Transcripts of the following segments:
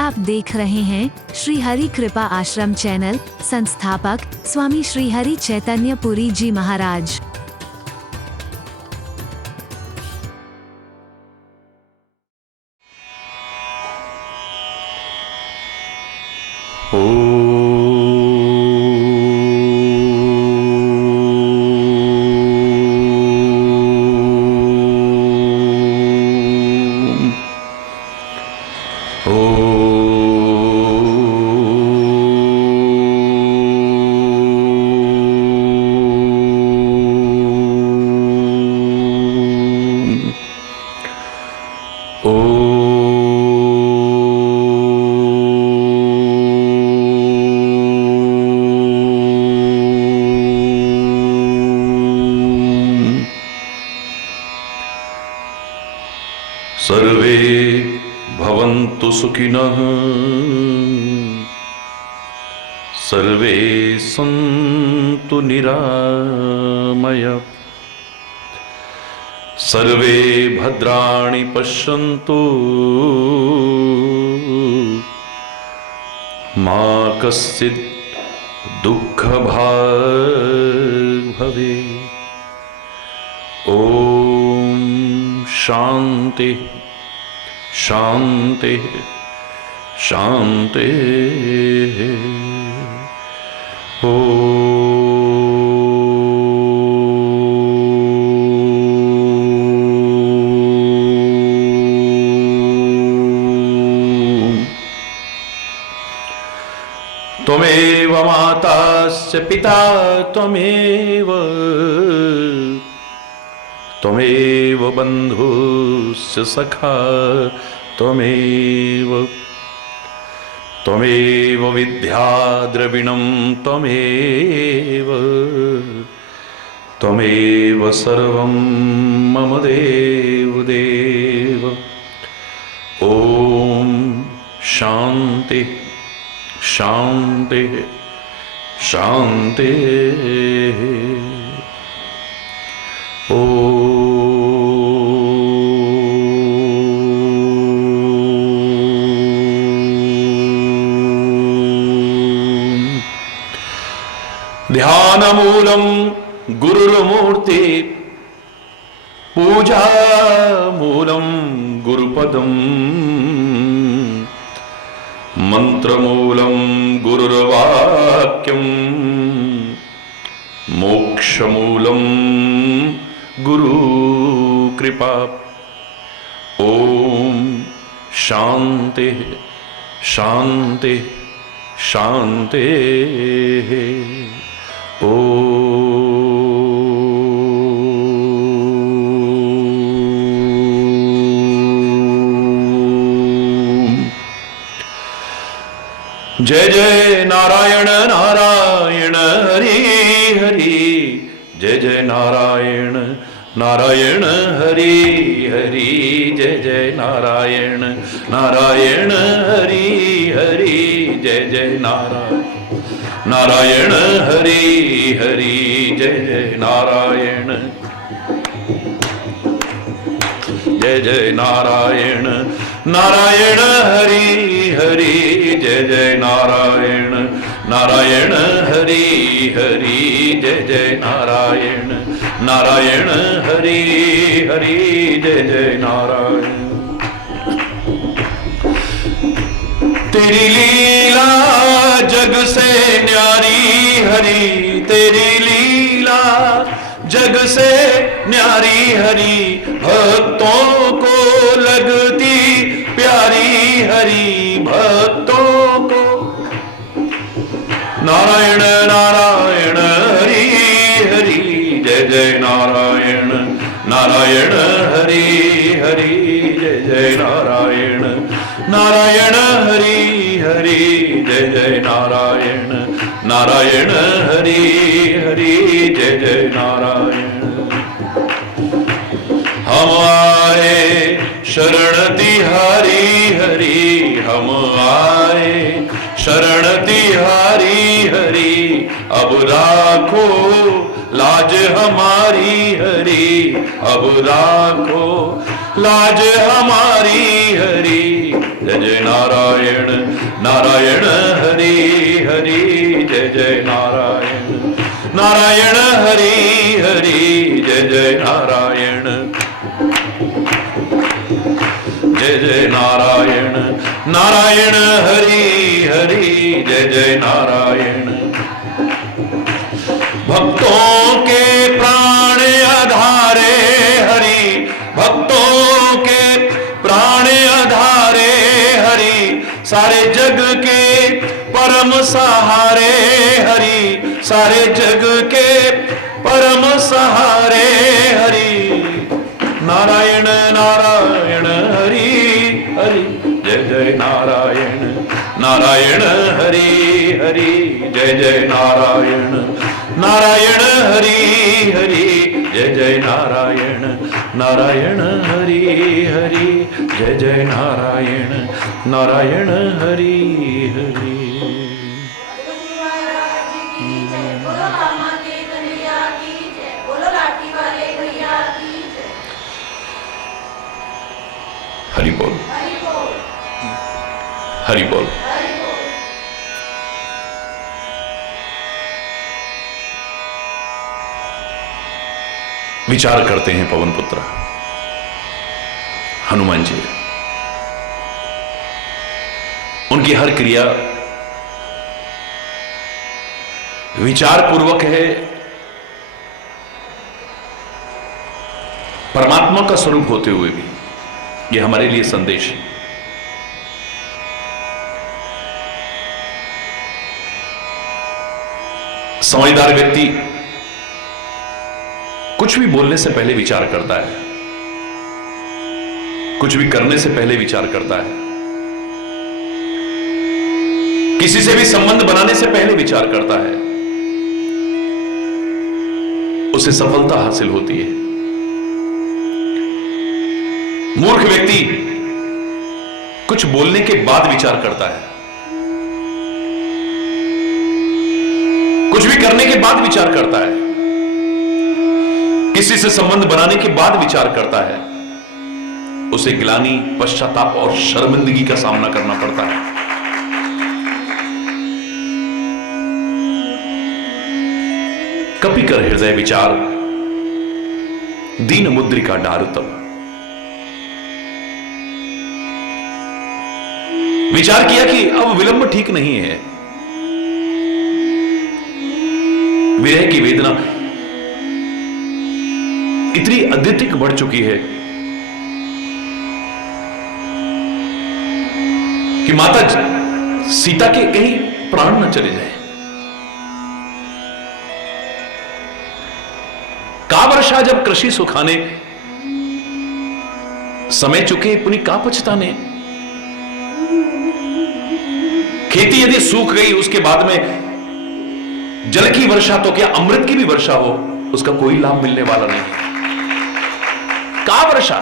आप देख रहे हैं श्री हरि कृपा आश्रम चैनल। संस्थापक स्वामी श्री हरि चैतन्य पुरी जी महाराज। सर्वे भवन्तु सुखिनः, सर्वे सन्तु निरामयाः, सर्वे भद्राणि पश्यन्तु मा कश्चित् दुःखभाग् भवेत्। ओम शांति शांति शांति। त्वमेव मातास्य पिता त्वमेव, त्वमेव बन्धुस्य सखा त्वमेव, त्वमेव विद्या द्रविणं त्वमेव, त्वमेव सर्वं मम देव देव। ॐ शान्ति शान्ति शान्ति। ध्यानमूलं गुरुर्मूर्ति, पूजामूलं गुरुपदम्, मंत्रमूलं गुरुर्वाक्यं, मोक्षमूलं गुरुकृपा। ॐ शान्ति शान्ति शान्ति। जय जय नारायण नारायण हरि हरि, जय जय नारायण नारायण हरि हरि, जय जय नारायण नारायण हरि हरि, जय जय नारायण नारायण हरि हरि, जय जय नारायण जय जय नारायण नारायण हरि हरि, जय जय नारायण नारायण हरि हरि, जय जय नारायण नारायण हरि हरि, जय जय नारायण। तेरी लीला जग से न्यारी हरि, तेरी लीला जग से न्यारी हरि, भक्तों को लगती प्यारी हरि, भक्तों को। नारायण नारायण हरि हरि, जय जय नारायण नारायण हरि हरि, जय जय नारायण नारायण हरि हरि, जय जय नारायण नारायण हरि हरि, जय जय नारायण। हम आए शरण तिहारी हरि, हम आए शरण तिहारी हरि, अब राखो लाज हमारी हरि, अब राखो लाज हमारी हरि। जय जय नारायण नारायण हरि हरि जय जय नारायण नारायण हरि हरि जय जय नारायण जय जय नारायण नारायण हरि हरि जय जय नारायण भक्तों के प्राण आधारे हरि भक्तों के प्राण आधारे हरि सारे जग के परम सहारे हरि सारे जग के परम सहारे हरि नारायण नारायण हरि हरि जय जय नारायण नारायण हरि हरि जय जय नारायण नारायण हरि हरि जय जय नारायण नारायण हरि हरि जय जय नारायण नारायण हरि हरि हरि बोल हरि बोल। विचार करते हैं पवन पुत्र हनुमान जी, उनकी हर क्रिया विचार पूर्वक है, परमात्मा का स्वरूप होते हुए भी यह हमारे लिए संदेश है। समझदार व्यक्ति कुछ भी बोलने से पहले विचार करता है, कुछ भी करने से पहले विचार करता है, किसी से भी संबंध बनाने से पहले विचार करता है, उसे सफलता हासिल होती है। मूर्ख व्यक्ति कुछ बोलने के बाद विचार करता है, कुछ भी करने के बाद विचार करता है, किसी से संबंध बनाने के बाद विचार करता है, उसे ग्लानि, पश्चाताप और शर्मिंदगी का सामना करना पड़ता है। कपि कर हृदय विचार, दीन मुद्रिका डारुतम। विचार किया कि अब विलंब ठीक नहीं है, विरह की वेदना इतनी अत्यधिक बढ़ चुकी है कि माता सीता के कहीं प्राण न चले जाए। का वर्षा जब कृषि सुखाने, समय चुके पुनि का पछताने। खेती यदि सूख गई, उसके बाद में जल की वर्षा तो क्या अमृत की भी वर्षा हो, उसका कोई लाभ मिलने वाला नहीं है। का वर्षा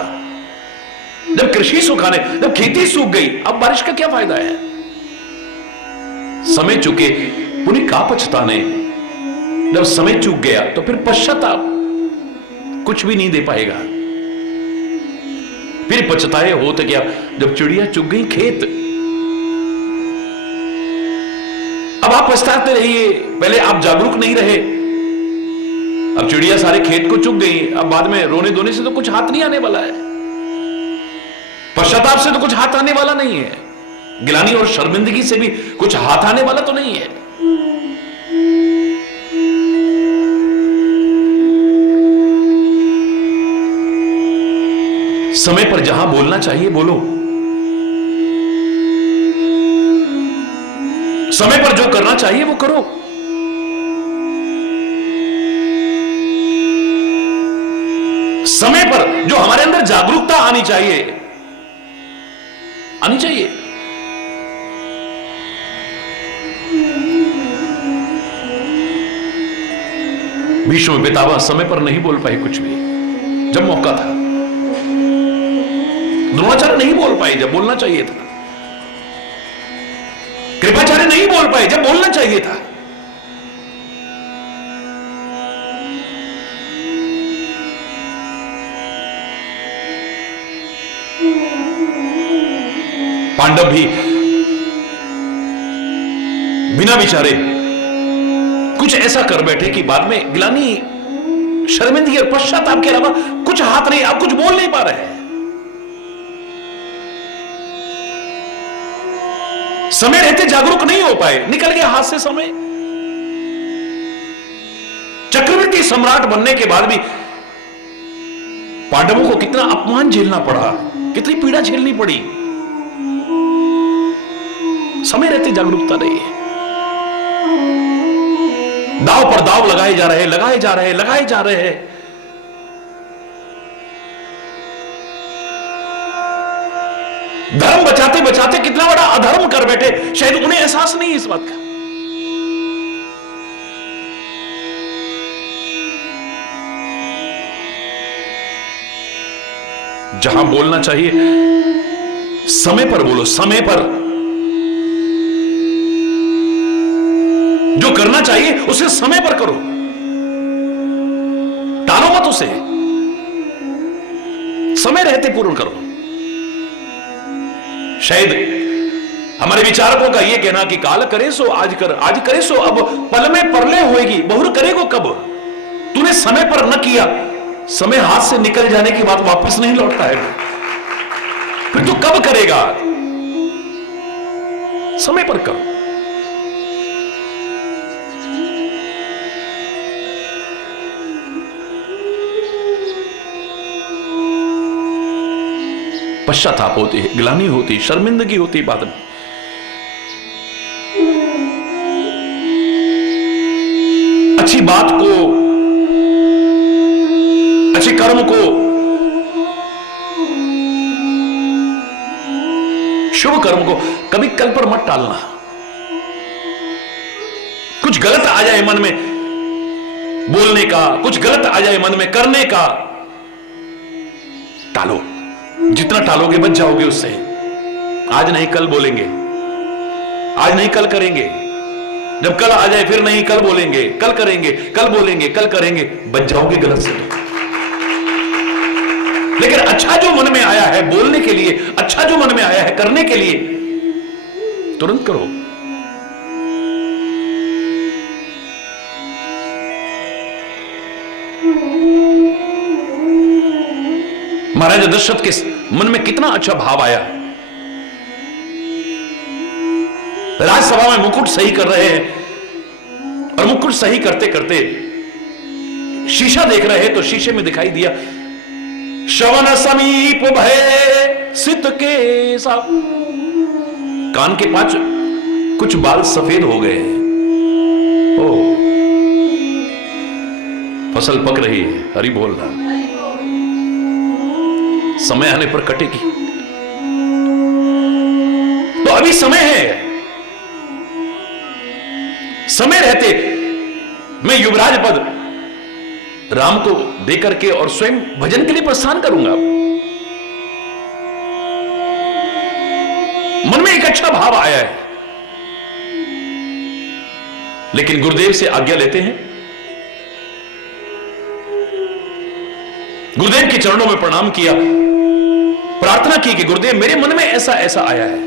जब कृषि सुखाने, जब खेती सूख गई, अब बारिश का क्या फायदा है। समय चुके पुनि का पछताने, जब समय चूक गया तो फिर पश्चाताप कुछ भी नहीं दे पाएगा। फिर पछताए होते क्या, जब चिड़िया चुग गई खेत। अब आप पछताते रहिए, पहले आप जागरूक नहीं रहे। अब चिड़िया सारे खेत को चुग गई, अब बाद में रोने धोने से तो कुछ हाथ नहीं आने वाला है, पश्चाताप से तो कुछ हाथ आने वाला नहीं है, गिलानी और शर्मिंदगी से भी कुछ हाथ आने वाला तो नहीं है। समय पर जहां बोलना चाहिए बोलो, समय पर जो करना चाहिए वो करो। समय पर जो हमारे अंदर जागरूकता आनी चाहिए, आनी चाहिए। भीष्म पितामह समय पर नहीं बोल पाए कुछ भी, जब मौका था। द्रोणाचार्य नहीं बोल पाए जब बोलना चाहिए था। कृपाचार्य नहीं बोल पाए जब बोलना चाहिए था। पांडव भी बिना विचारे कुछ ऐसा कर बैठे कि बाद में गिलानी, शर्मिंदगी और पश्चाताप के अलावा कुछ हाथ नहीं, आप कुछ बोल नहीं पा रहे हैं। समय रहते जागरूक नहीं हो पाए, निकल गया हाथ से समय। चक्रवर्ती सम्राट बनने के बाद भी पांडवों को कितना अपमान झेलना पड़ा, कितनी पीड़ा झेलनी पड़ी। समय रहते जागरूकता नहीं है। दाव पर दाव लगाए जा रहे, लगाए जा रहे, लगाए जा रहे हैं। धर्म बचाते बचाते कितना बड़ा अधर्म कर बैठे, शायद उन्हें एहसास नहीं है इस बात का। जहां बोलना चाहिए समय पर बोलो, समय पर। जो करना चाहिए उसे समय पर करो, टालो मत उसे, समय रहते पूर्ण करो। शायद हमारे विचारकों का यह कहना कि काल करे सो आज कर, आज करे सो अब पल में परले होएगी, बहुर करेगो कब। तूने समय पर न किया, समय हाथ से निकल जाने के बाद वापस नहीं लौटता है, फिर तू कब करेगा। समय पर करो। पश्चाताप होती है, ग्लानि होती, शर्मिंदगी होती बाद में। अच्छी बात को, अच्छे कर्म को, शुभ कर्म को कभी कल पर मत टालना। कुछ गलत आ जाए मन में बोलने का, कुछ गलत आ जाए मन में करने का, टालो। जितना टालोगे बच जाओगे उससे। आज नहीं कल बोलेंगे, आज नहीं कल करेंगे। जब कल आ जाए फिर नहीं कल बोलेंगे, कल करेंगे, कल बोलेंगे, कल करेंगे, बच जाओगे गलत से। लेकिन अच्छा जो मन में आया है बोलने के लिए, अच्छा जो मन में आया है करने के लिए, तुरंत करो। महाराजा दशरथ के मन में कितना अच्छा भाव आया। राजसभा में मुकुट सही कर रहे हैं और मुकुट सही करते करते शीशा देख रहे हैं तो शीशे में दिखाई दिया श्रवण समीप भय सित के सा। कान के पांच कुछ बाल सफेद हो गए हैं। ओ, फसल पक रही है, हरि बोल रहा, समय आने पर कटेगी। तो अभी समय है, समय रहते मैं युवराज पद राम को देकर के और स्वयं भजन के लिए प्रस्थान करूंगा। मन में एक अच्छा भाव आया है, लेकिन गुरुदेव से आज्ञा लेते हैं। गुरुदेव के चरणों में प्रणाम किया, प्रार्थना की कि गुरुदेव मेरे मन में ऐसा ऐसा आया है।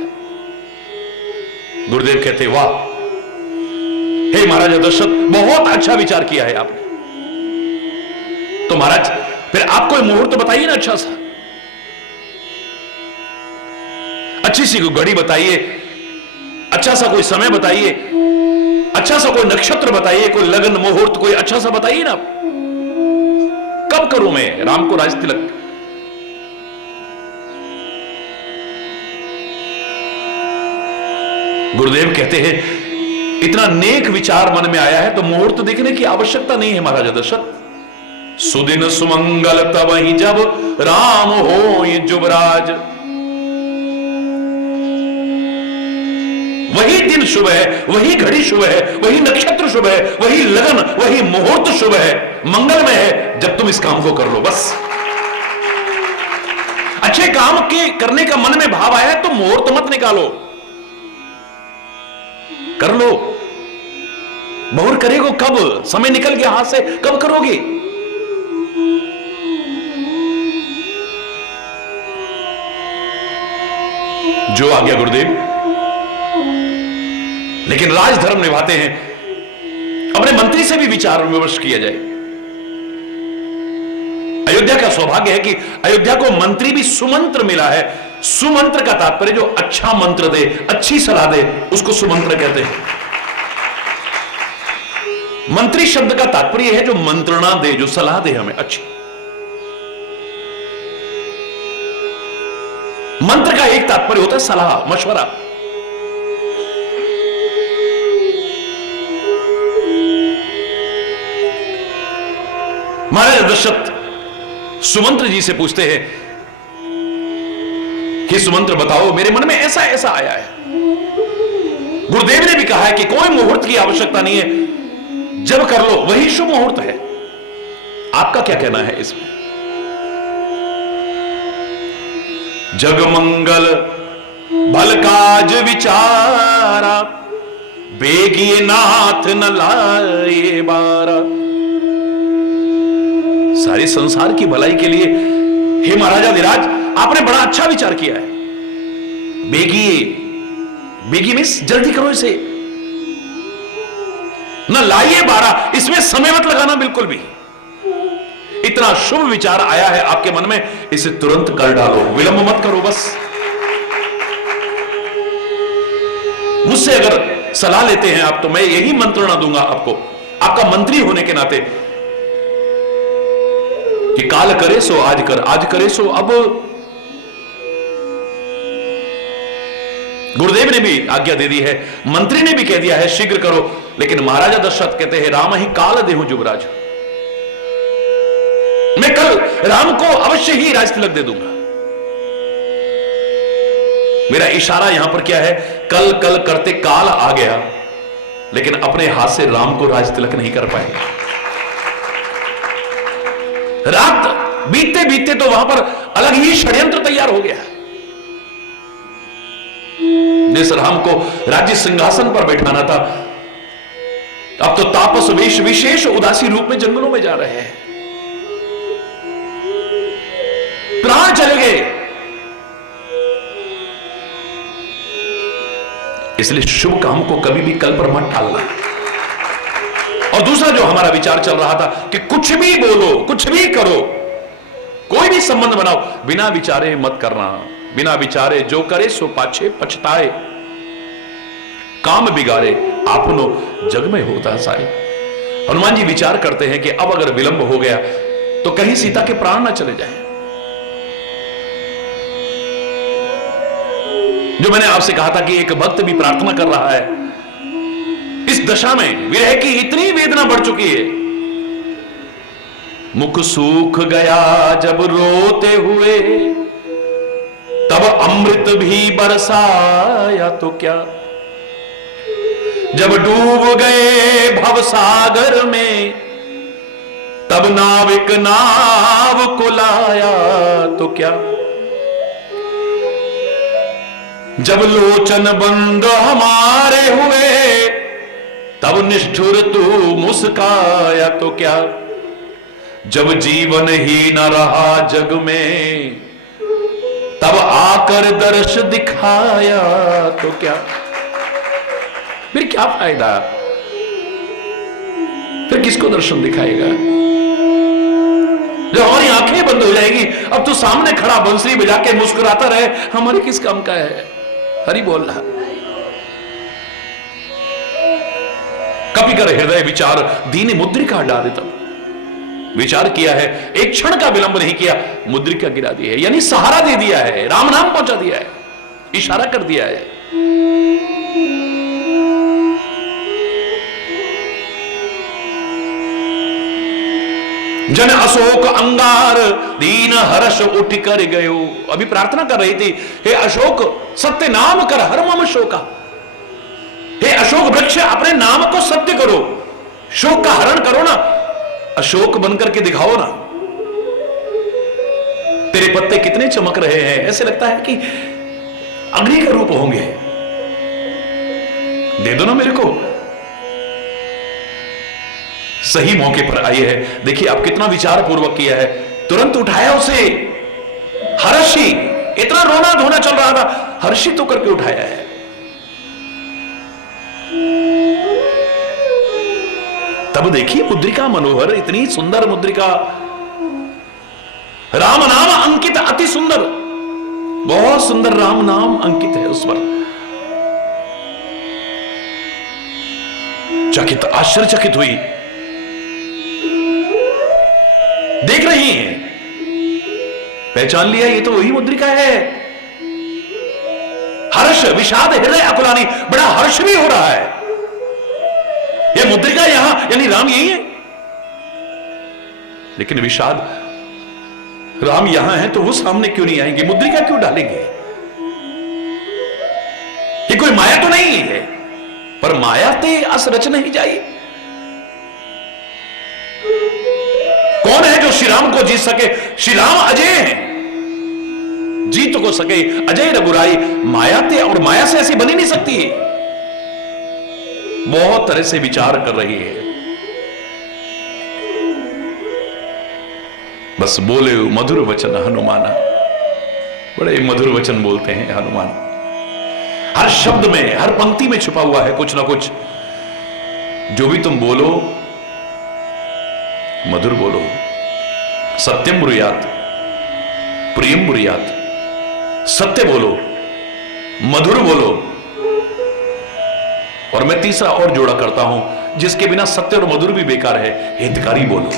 गुरुदेव कहते वाह, हे महाराजा दशरथ, बहुत अच्छा विचार किया है आपने। तो महाराज फिर आप कोई मुहूर्त बताइए ना, अच्छा सा, अच्छी सी कोई घड़ी बताइए, अच्छा सा कोई समय बताइए, अच्छा सा कोई नक्षत्र बताइए, कोई लगन मुहूर्त कोई अच्छा सा बताइए ना। कब करूं मैं राम को राज तिलक? गुरुदेव कहते हैं इतना नेक विचार मन में आया है तो मुहूर्त देखने की आवश्यकता नहीं है महाराजा दशरथ। सुदिन सुमंगल तब ही जब राम हो युवराज। वही दिन शुभ है, वही घड़ी शुभ है, वही नक्षत्र शुभ है, वही लगन, वही मुहूर्त शुभ है, मंगलमय है जब तुम इस काम को कर लो। बस अच्छे काम के करने का मन में भाव आया है तो मुहूर्त मत निकालो, कर लो। बहुर करेगो कब? समय निकल गया हाथ से, कब करोगे? जो आज्ञा गुरुदेव। लेकिन राजधर्म निभाते हैं, अपने मंत्री से भी विचार विमर्श किया जाए। अयोध्या का सौभाग्य है कि अयोध्या को मंत्री भी सुमंत्र मिला है। सुमंत्र का तात्पर्य जो अच्छा मंत्र दे, अच्छी सलाह दे, उसको सुमंत्र कहते हैं। मंत्री शब्द का तात्पर्य है जो मंत्रणा दे, जो सलाह दे हमें अच्छी। मंत्र का एक तात्पर्य होता है सलाह, मशवरा। महाराज दशरथ सुमंत्र जी से पूछते हैं कि सुमंत्र बताओ, मेरे मन में ऐसा ऐसा आया है। गुरुदेव ने भी कहा है कि कोई मुहूर्त की आवश्यकता नहीं है, जब कर लो वही शुभ मुहूर्त है। आपका क्या कहना है इसमें? जगमंगल भल काज विचारा, बेगिए नाथ न लाए बारा। सारे संसार की भलाई के लिए हे महाराजाधिराज, आपने बड़ा अच्छा विचार किया है। बेगिए, बेगी मीन्स जल्दी करो इसे, न लाइए बारा, इसमें समय मत लगाना बिल्कुल भी। इतना शुभ विचार आया है आपके मन में, इसे तुरंत कर डालो, विलंब मत करो। बस मुझसे अगर सलाह लेते हैं आप, तो मैं यही मंत्रणा दूंगा आपको, आपका मंत्री होने के नाते, कि काल करे सो आज कर, आज करे सो अब। गुरुदेव ने भी आज्ञा दे दी है, मंत्री ने भी कह दिया है शीघ्र करो, लेकिन महाराजा दशरथ कहते हैं राम ही काल देहु जुबराज। मैं कल राम को अवश्य ही राज तिलक दे दूंगा। मेरा इशारा यहां पर क्या है? कल कल करते काल आ गया, लेकिन अपने हाथ से राम को राज तिलक नहीं कर पाए। रात बीतते बीतते तो वहां पर अलग ही षड्यंत्र तैयार हो गया। जिस राम को राज्य सिंहासन पर बैठाना था, अब तो तापस वेश विशेष उदासी रूप में जंगलों में जा रहे हैं। प्राण चले गए। इसलिए शुभ काम को कभी भी कल पर मत टालना। और दूसरा जो हमारा विचार चल रहा था कि कुछ भी बोलो, कुछ भी करो, कोई भी संबंध बनाओ, बिना विचारे मत करना। बिना विचारे जो करे सो पाछे पछताए, काम बिगाड़े आपनो जग में होता साए। हनुमान जी विचार करते हैं कि अब अगर विलंब हो गया तो कहीं सीता के प्राण ना चले जाएं। जो मैंने आपसे कहा था कि एक भक्त भी प्रार्थना कर रहा है, इस दशा में विरह की इतनी वेदना बढ़ चुकी है। मुख सूख गया जब रोते हुए, तब अमृत भी बरसाया तो क्या। जब डूब गए भवसागर में, तब नाविक नाव को लाया तो क्या। जब लोचन बंद हमारे हुए, तब निष्ठुर तू मुस्काया तो क्या। जब जीवन ही न रहा जग में, तब आकर दर्श दिखाया तो क्या। फिर क्या फायदा, फिर किसको दर्शन दिखाएगा। जब हमारी आंखें बंद हो जाएगी, अब तो सामने खड़ा बंसरी बजा के मुस्कुराता रहे, हमारे किस काम का है। हरि बोल रहा। कपि कर हृदय विचार दीन मुद्रिका डाले। तब विचार किया है, एक क्षण का विलंब नहीं किया, मुद्रिका गिरा दी है, यानी सहारा दे दिया है, राम नाम पहुंचा दिया है, इशारा कर दिया है। जन अशोक अंगार दीन हर्ष उठ कर गयो। अभी प्रार्थना कर रही थी, हे अशोक सत्य नाम कर हर मम शोका। हे अशोक वृक्ष अपने नाम को सत्य करो, शोक का हरण करो ना, अशोक बनकर के दिखाओ ना। तेरे पत्ते कितने चमक रहे हैं, ऐसे लगता है कि अग्नि का रूप होंगे। दे दो ना मेरे को। सही मौके पर आई है। देखिए आप कितना विचार पूर्वक किया है, तुरंत उठाया उसे। हर्षी, इतना रोना धोना चल रहा था, हर्षित होकर के उठाया है। तब देखिए मुद्रिका मनोहर, इतनी सुंदर मुद्रिका, राम नाम अंकित अति सुंदर, बहुत सुंदर राम नाम अंकित है उस पर। चकित, आश्चर्यचकित हुई, देख रही हैं, पहचान लिया ये तो वही मुद्रिका है। हर्ष विषाद हृदय अकुलानी, बड़ा हर्ष भी हो रहा है। ये मुद्रिका यहां यानी राम यही है, लेकिन विषाद, राम यहां है तो वो सामने क्यों नहीं आएंगे, मुद्रिका क्यों डालेंगे? ये कोई माया तो नहीं है, पर माया ते अस रच नहीं जाई। कौन है जो श्री राम को जीत सके? श्री राम अजय हैं, जीत को सके अजय रघुराई। माया ते, और माया से ऐसी बनी नहीं सकती है। बहुत तरह से विचार कर रही है, बस बोले मधुर वचन हनुमाना। बड़े मधुर वचन बोलते हैं हनुमान, हर शब्द में, हर पंक्ति में छुपा हुआ है कुछ ना कुछ। जो भी तुम बोलो मधुर बोलो, सत्यम ब्रूयात प्रियम ब्रूयात, सत्य बोलो, मधुर बोलो। और मैं तीसरा और जोड़ा करता हूं, जिसके बिना सत्य और मधुर भी बेकार है, हितकारी बोलो।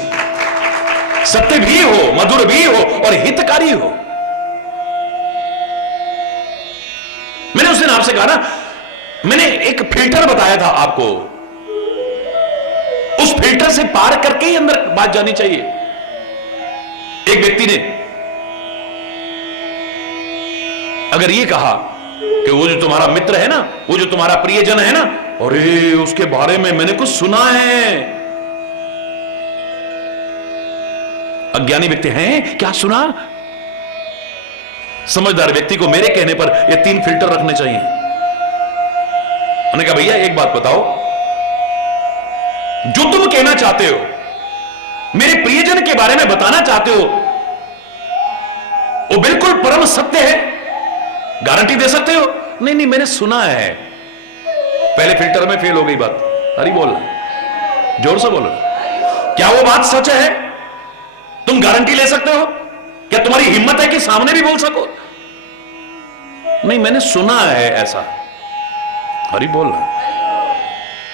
सत्य भी हो, मधुर भी हो और हितकारी हो। मैंने उस दिन आपसे कहा ना, मैंने एक फिल्टर बताया था आपको, उस फिल्टर से पार करके ही अंदर बात जानी चाहिए। एक व्यक्ति ने अगर ये कहा कि वो जो तुम्हारा मित्र है ना, वो जो तुम्हारा प्रियजन है ना, अरे उसके बारे में मैंने कुछ सुना है। अज्ञानी व्यक्ति हैं, क्या सुना? समझदार व्यक्ति को मेरे कहने पर ये 3 फिल्टर रखने चाहिए। मैंने कहा भैया एक बात बताओ, जो तुम कहना चाहते हो, मेरे प्रियजन के बारे में बताना चाहते हो, वो बिल्कुल परम सत्य है? गारंटी दे सकते हो? नहीं नहीं, मैंने सुना है। पहले फिल्टर में फेल हो गई बात। अरे बोलना, जोर से बोलो, क्या वो बात सच है? तुम गारंटी ले सकते हो? क्या तुम्हारी हिम्मत है कि सामने भी बोल सको? नहीं, मैंने सुना है ऐसा। अरे बोलना,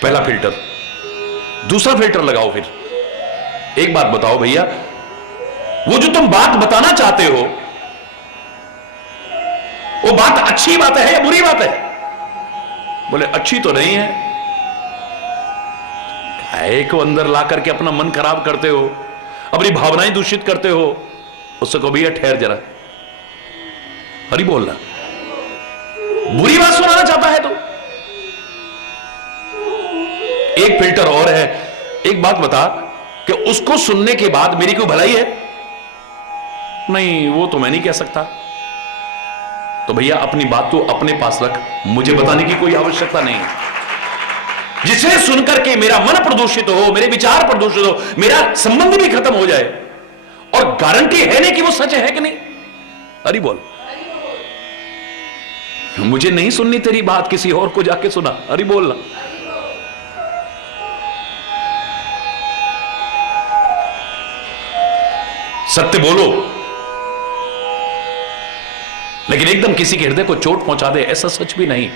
पहला फिल्टर। दूसरा फिल्टर लगाओ फिर। एक बात बताओ भैया, वो जो तुम बात बताना चाहते हो, वो बात अच्छी बात है या बुरी बात है? बोले अच्छी तो नहीं है। काहे को अंदर ला करके अपना मन खराब करते हो, अपनी भावनाएं दूषित करते हो? उससे को भैया ठहर जरा, हरी बोलना। बुरी बात सुनाना चाहता है तो एक फिल्टर और है। एक बात बता कि उसको सुनने के बाद मेरी कोई भलाई है? नहीं, वो तो मैं नहीं कह सकता। तो भैया अपनी बात तो अपने पास रख, मुझे बताने की कोई आवश्यकता नहीं। जिसे सुनकर के मेरा मन प्रदूषित हो, मेरे विचार प्रदूषित हो, मेरा संबंध भी खत्म हो जाए, और गारंटी है नहीं कि वो सच है कि नहीं। अरे बोल, मुझे नहीं सुननी तेरी बात, किसी और को जाके सुना। अरे बोलना। सत्य बोलो, लेकिन एकदम किसी के हृदय को चोट पहुंचा दे ऐसा सच भी नहीं।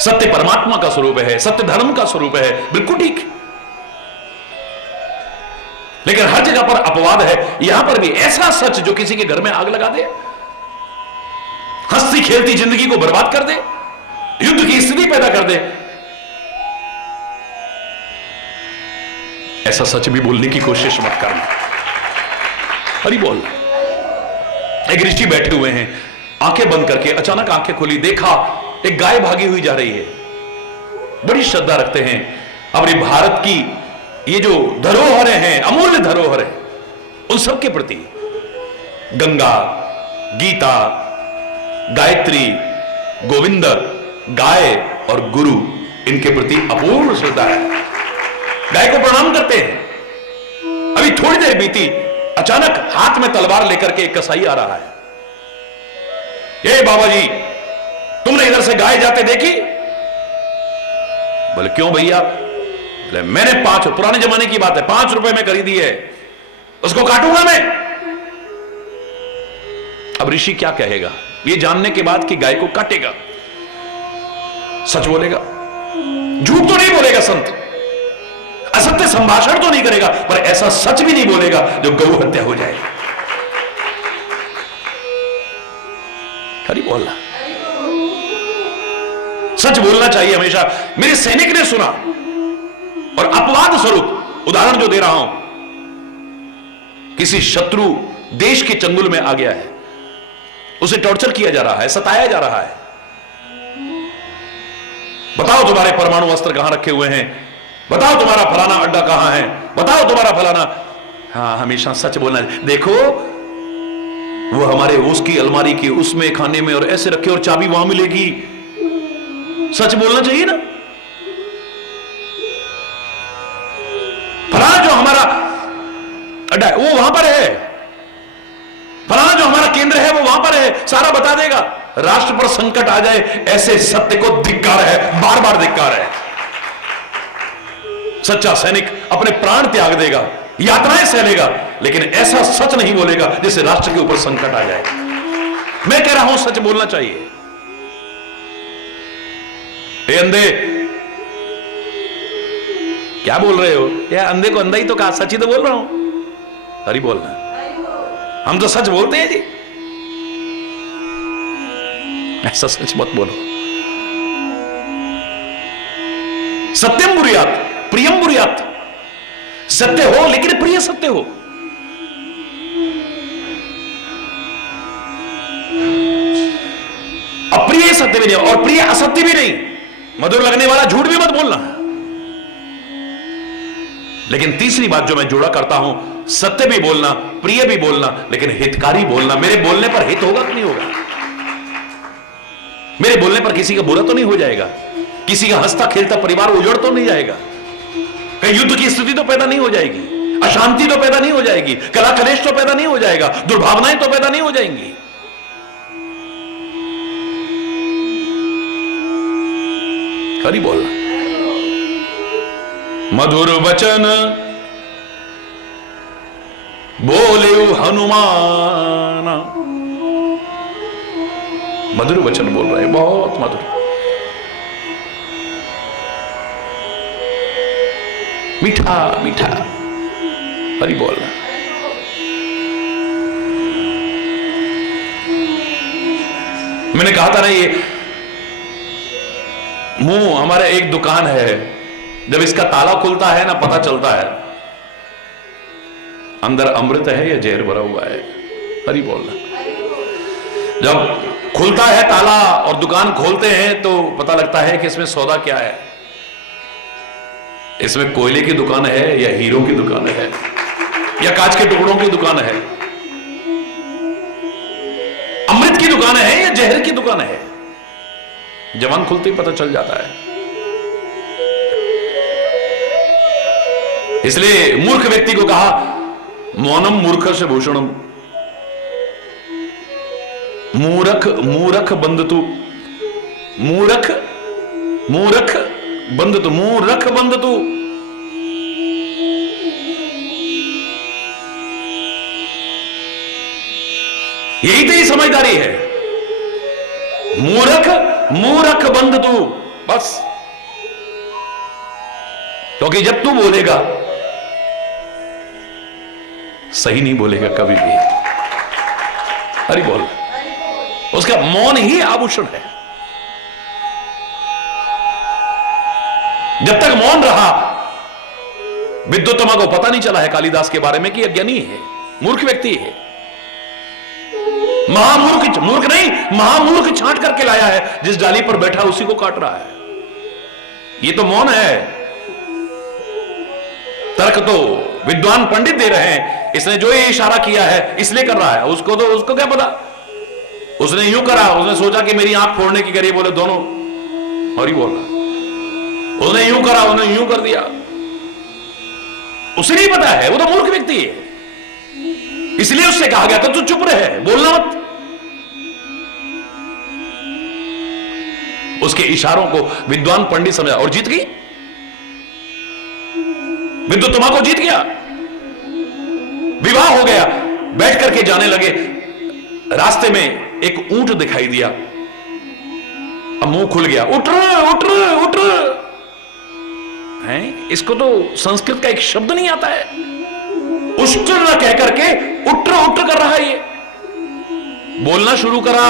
सत्य परमात्मा का स्वरूप है, सत्य धर्म का स्वरूप है, बिल्कुल ठीक। लेकिन हर जगह पर अपवाद है। यहां पर भी ऐसा सच जो किसी के घर में आग लगा दे, हंसती खेलती जिंदगी को बर्बाद कर दे, युद्ध की स्थिति पैदा कर दे, ऐसा सच भी बोलने की कोशिश मत करना। अरे बोल। एक ऋषि बैठे हुए हैं, आंखें बंद करके, अचानक आंखें खोली, देखा एक गाय भागी हुई जा रही है। बड़ी श्रद्धा रखते हैं अपनी भारत की ये जो धरोहरें हैं, अमूल्य धरोहरें, उन सब के प्रति गंगा, गीता, गायत्री, गोविंद, गाय और गुरु, इनके प्रति अपूर्ण श्रद्धा है। गाय को प्रणाम करते हैं। अभी थोड़ी देर बीती, अचानक हाथ में तलवार लेकर के एक कसाई आ रहा है। ये बाबा जी, तुमने इधर से गाय जाते देखी? बोले क्यों भैया? बोले मैंने पुराने जमाने की बात है, 5 रुपए में खरीदी है, उसको काटूंगा मैं। अब ऋषि क्या कहेगा ये जानने के बाद कि गाय को काटेगा? सच बोलेगा, झूठ तो नहीं बोलेगा संत, असत्य संभाषण तो नहीं करेगा, पर ऐसा सच भी नहीं बोलेगा जो गौ हत्या हो जाए। खरी बोलना, सच बोलना चाहिए हमेशा। मेरे सैनिक ने सुना, और अपवाद स्वरूप उदाहरण जो दे रहा हूं, किसी शत्रु देश के चंगुल में आ गया है, उसे टॉर्चर किया जा रहा है, सताया जा रहा है। बताओ तुम्हारे परमाणु अस्त्र कहां रखे हुए हैं, बताओ तुम्हारा फलाना अड्डा कहां है, बताओ तुम्हारा फलाना। हाँ, हमेशा सच बोलना। देखो वो हमारे उसकी अलमारी की उसमें खाने में और ऐसे रखे, और चाबी वहां मिलेगी। सच बोलना चाहिए ना। फलाना जो हमारा अड्डा है वो वहां पर है, फलाना जो हमारा केंद्र है वो वहां पर है, सारा बता देगा। राष्ट्र पर संकट आ जाए, ऐसे सत्य को धिक्कार है, बार बार धिक्कार है। सच्चा सैनिक अपने प्राण त्याग देगा, यातनाएं सहलेगा, लेकिन ऐसा सच नहीं बोलेगा जिससे राष्ट्र के ऊपर संकट आ जाए। मैं कह रहा हूं सच बोलना चाहिए। ए अंधे, क्या बोल रहे हो? या अंधे को अंधा ही तो कहा, सच ही तो बोल रहा हूं। हरी बोलना, हम तो सच बोलते हैं जी। ऐसा सच मत बोलो। सत्यम बुरियात प्रियम बुरियात, सत्य हो लेकिन प्रिय सत्य हो। अप्रिय सत्य भी नहीं और प्रिय असत्य भी नहीं, मधुर लगने वाला झूठ भी मत बोलना। लेकिन तीसरी बात जो मैं जोड़ा करता हूं, सत्य भी बोलना, प्रिय भी बोलना, लेकिन हितकारी बोलना। मेरे बोलने पर हित होगा कि नहीं होगा? मेरे बोलने पर किसी का बुरा तो नहीं हो जाएगा? किसी का हंसता खेलता परिवार उजड़ तो नहीं जाएगा? कहीं युद्ध की स्थिति तो पैदा नहीं हो जाएगी? अशांति तो पैदा नहीं हो जाएगी? कला कलेश तो पैदा नहीं हो जाएगा? दुर्भावनाएं तो पैदा नहीं हो जाएंगी? खरी बोलना। मधुर वचन बोले हनुमान, मधुर वचन बोल रहे हैं, बहुत मधुर, मीठा मीठा। हरि बोलना। मैंने कहा था ना, ये मुंह हमारा एक दुकान है, जब इसका ताला खुलता है ना पता चलता है अंदर अमृत है या जहर भरा हुआ है। हरि बोलना। जब खुलता है ताला और दुकान खोलते हैं तो पता लगता है कि इसमें सौदा क्या है, इसमें कोयले की दुकान है या हीरो की दुकान है या कांच के टुकड़ों की दुकान है, अमृत की दुकान है या जहर की दुकान है। जवान खुलते ही पता चल जाता है। इसलिए मूर्ख व्यक्ति को कहा मौनम मूर्ख से भूषणम, मूर्ख मूर्ख बंधतु, मूर्ख मूर्ख बंधतु, मूर्ख बंधतु। यही तो ही समझदारी है। मूर्ख मूर्ख बंधतु, बस। क्योंकि जब तू बोलेगा सही नहीं बोलेगा कभी भी। अरे बोल, उसका मौन ही आभूषण है। जब तक मौन रहा, विद्वत्तमा को पता नहीं चला है कालिदास के बारे में कि अज्ञानी है, मूर्ख व्यक्ति है। महामूर्ख, मूर्ख नहीं महामूर्ख छांट करके लाया है, जिस डाली पर बैठा उसी को काट रहा है। ये तो मौन है। तर्क तो विद्वान पंडित दे रहे हैं, इसने जो ये इशारा किया है इसलिए कर रहा है, उसको क्या पता। उसने यूं करा, उसने सोचा कि मेरी आंख फोड़ने की करिए, बोले दोनों, और ही बोला। उसने यूं करा, उसने यूं कर दिया, उसे नहीं पता है, वो तो मूर्ख व्यक्ति है। इसलिए उससे कहा गया था तू चुप रहे, बोलना मत। उसके इशारों को विद्वान पंडित समझा और जीत गई। विद्युतमा को जीत गया, विवाह हो गया, बैठ करके जाने लगे। रास्ते में एक ऊंट दिखाई दिया, अब मुंह खुल गया, उठ उठ हैं। इसको तो संस्कृत का एक शब्द नहीं आता है, उष्ट्र न कह करके उट्र कर रहा है। ये बोलना शुरू करा,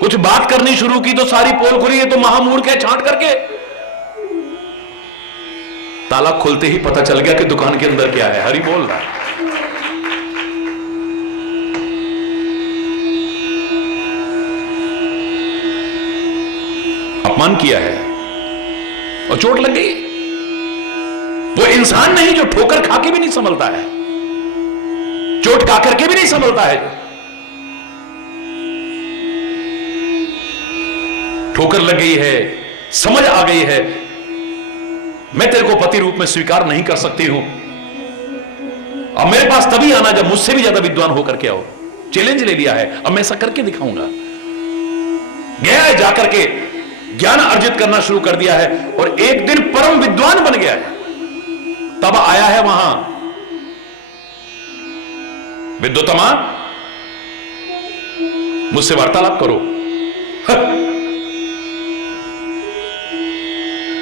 कुछ बात करनी शुरू की तो सारी पोल खुली। है तो महामूर्ख है, छांट करके ताला खुलते ही पता चल गया कि दुकान के अंदर क्या है। हरि बोल रहा है। अपमान किया है और चोट लग गई। वो इंसान नहीं जो ठोकर खा के भी नहीं संभलता है, चोट खा करके भी नहीं संभलता है। ठोकर लग गई है, समझ आ गई है, मैं तेरे को पति रूप में स्वीकार नहीं कर सकती हूं। अब मेरे पास तभी आना जब मुझसे भी ज्यादा विद्वान होकर के आओ। चैलेंज ले लिया है, अब मैं ऐसा करके दिखाऊंगा। गया है, जाकर के ज्ञान अर्जित करना शुरू कर दिया है और एक दिन परम विद्वान बन गया है। तब आया है वहां, विद्युतमा मुझसे वार्तालाप करो।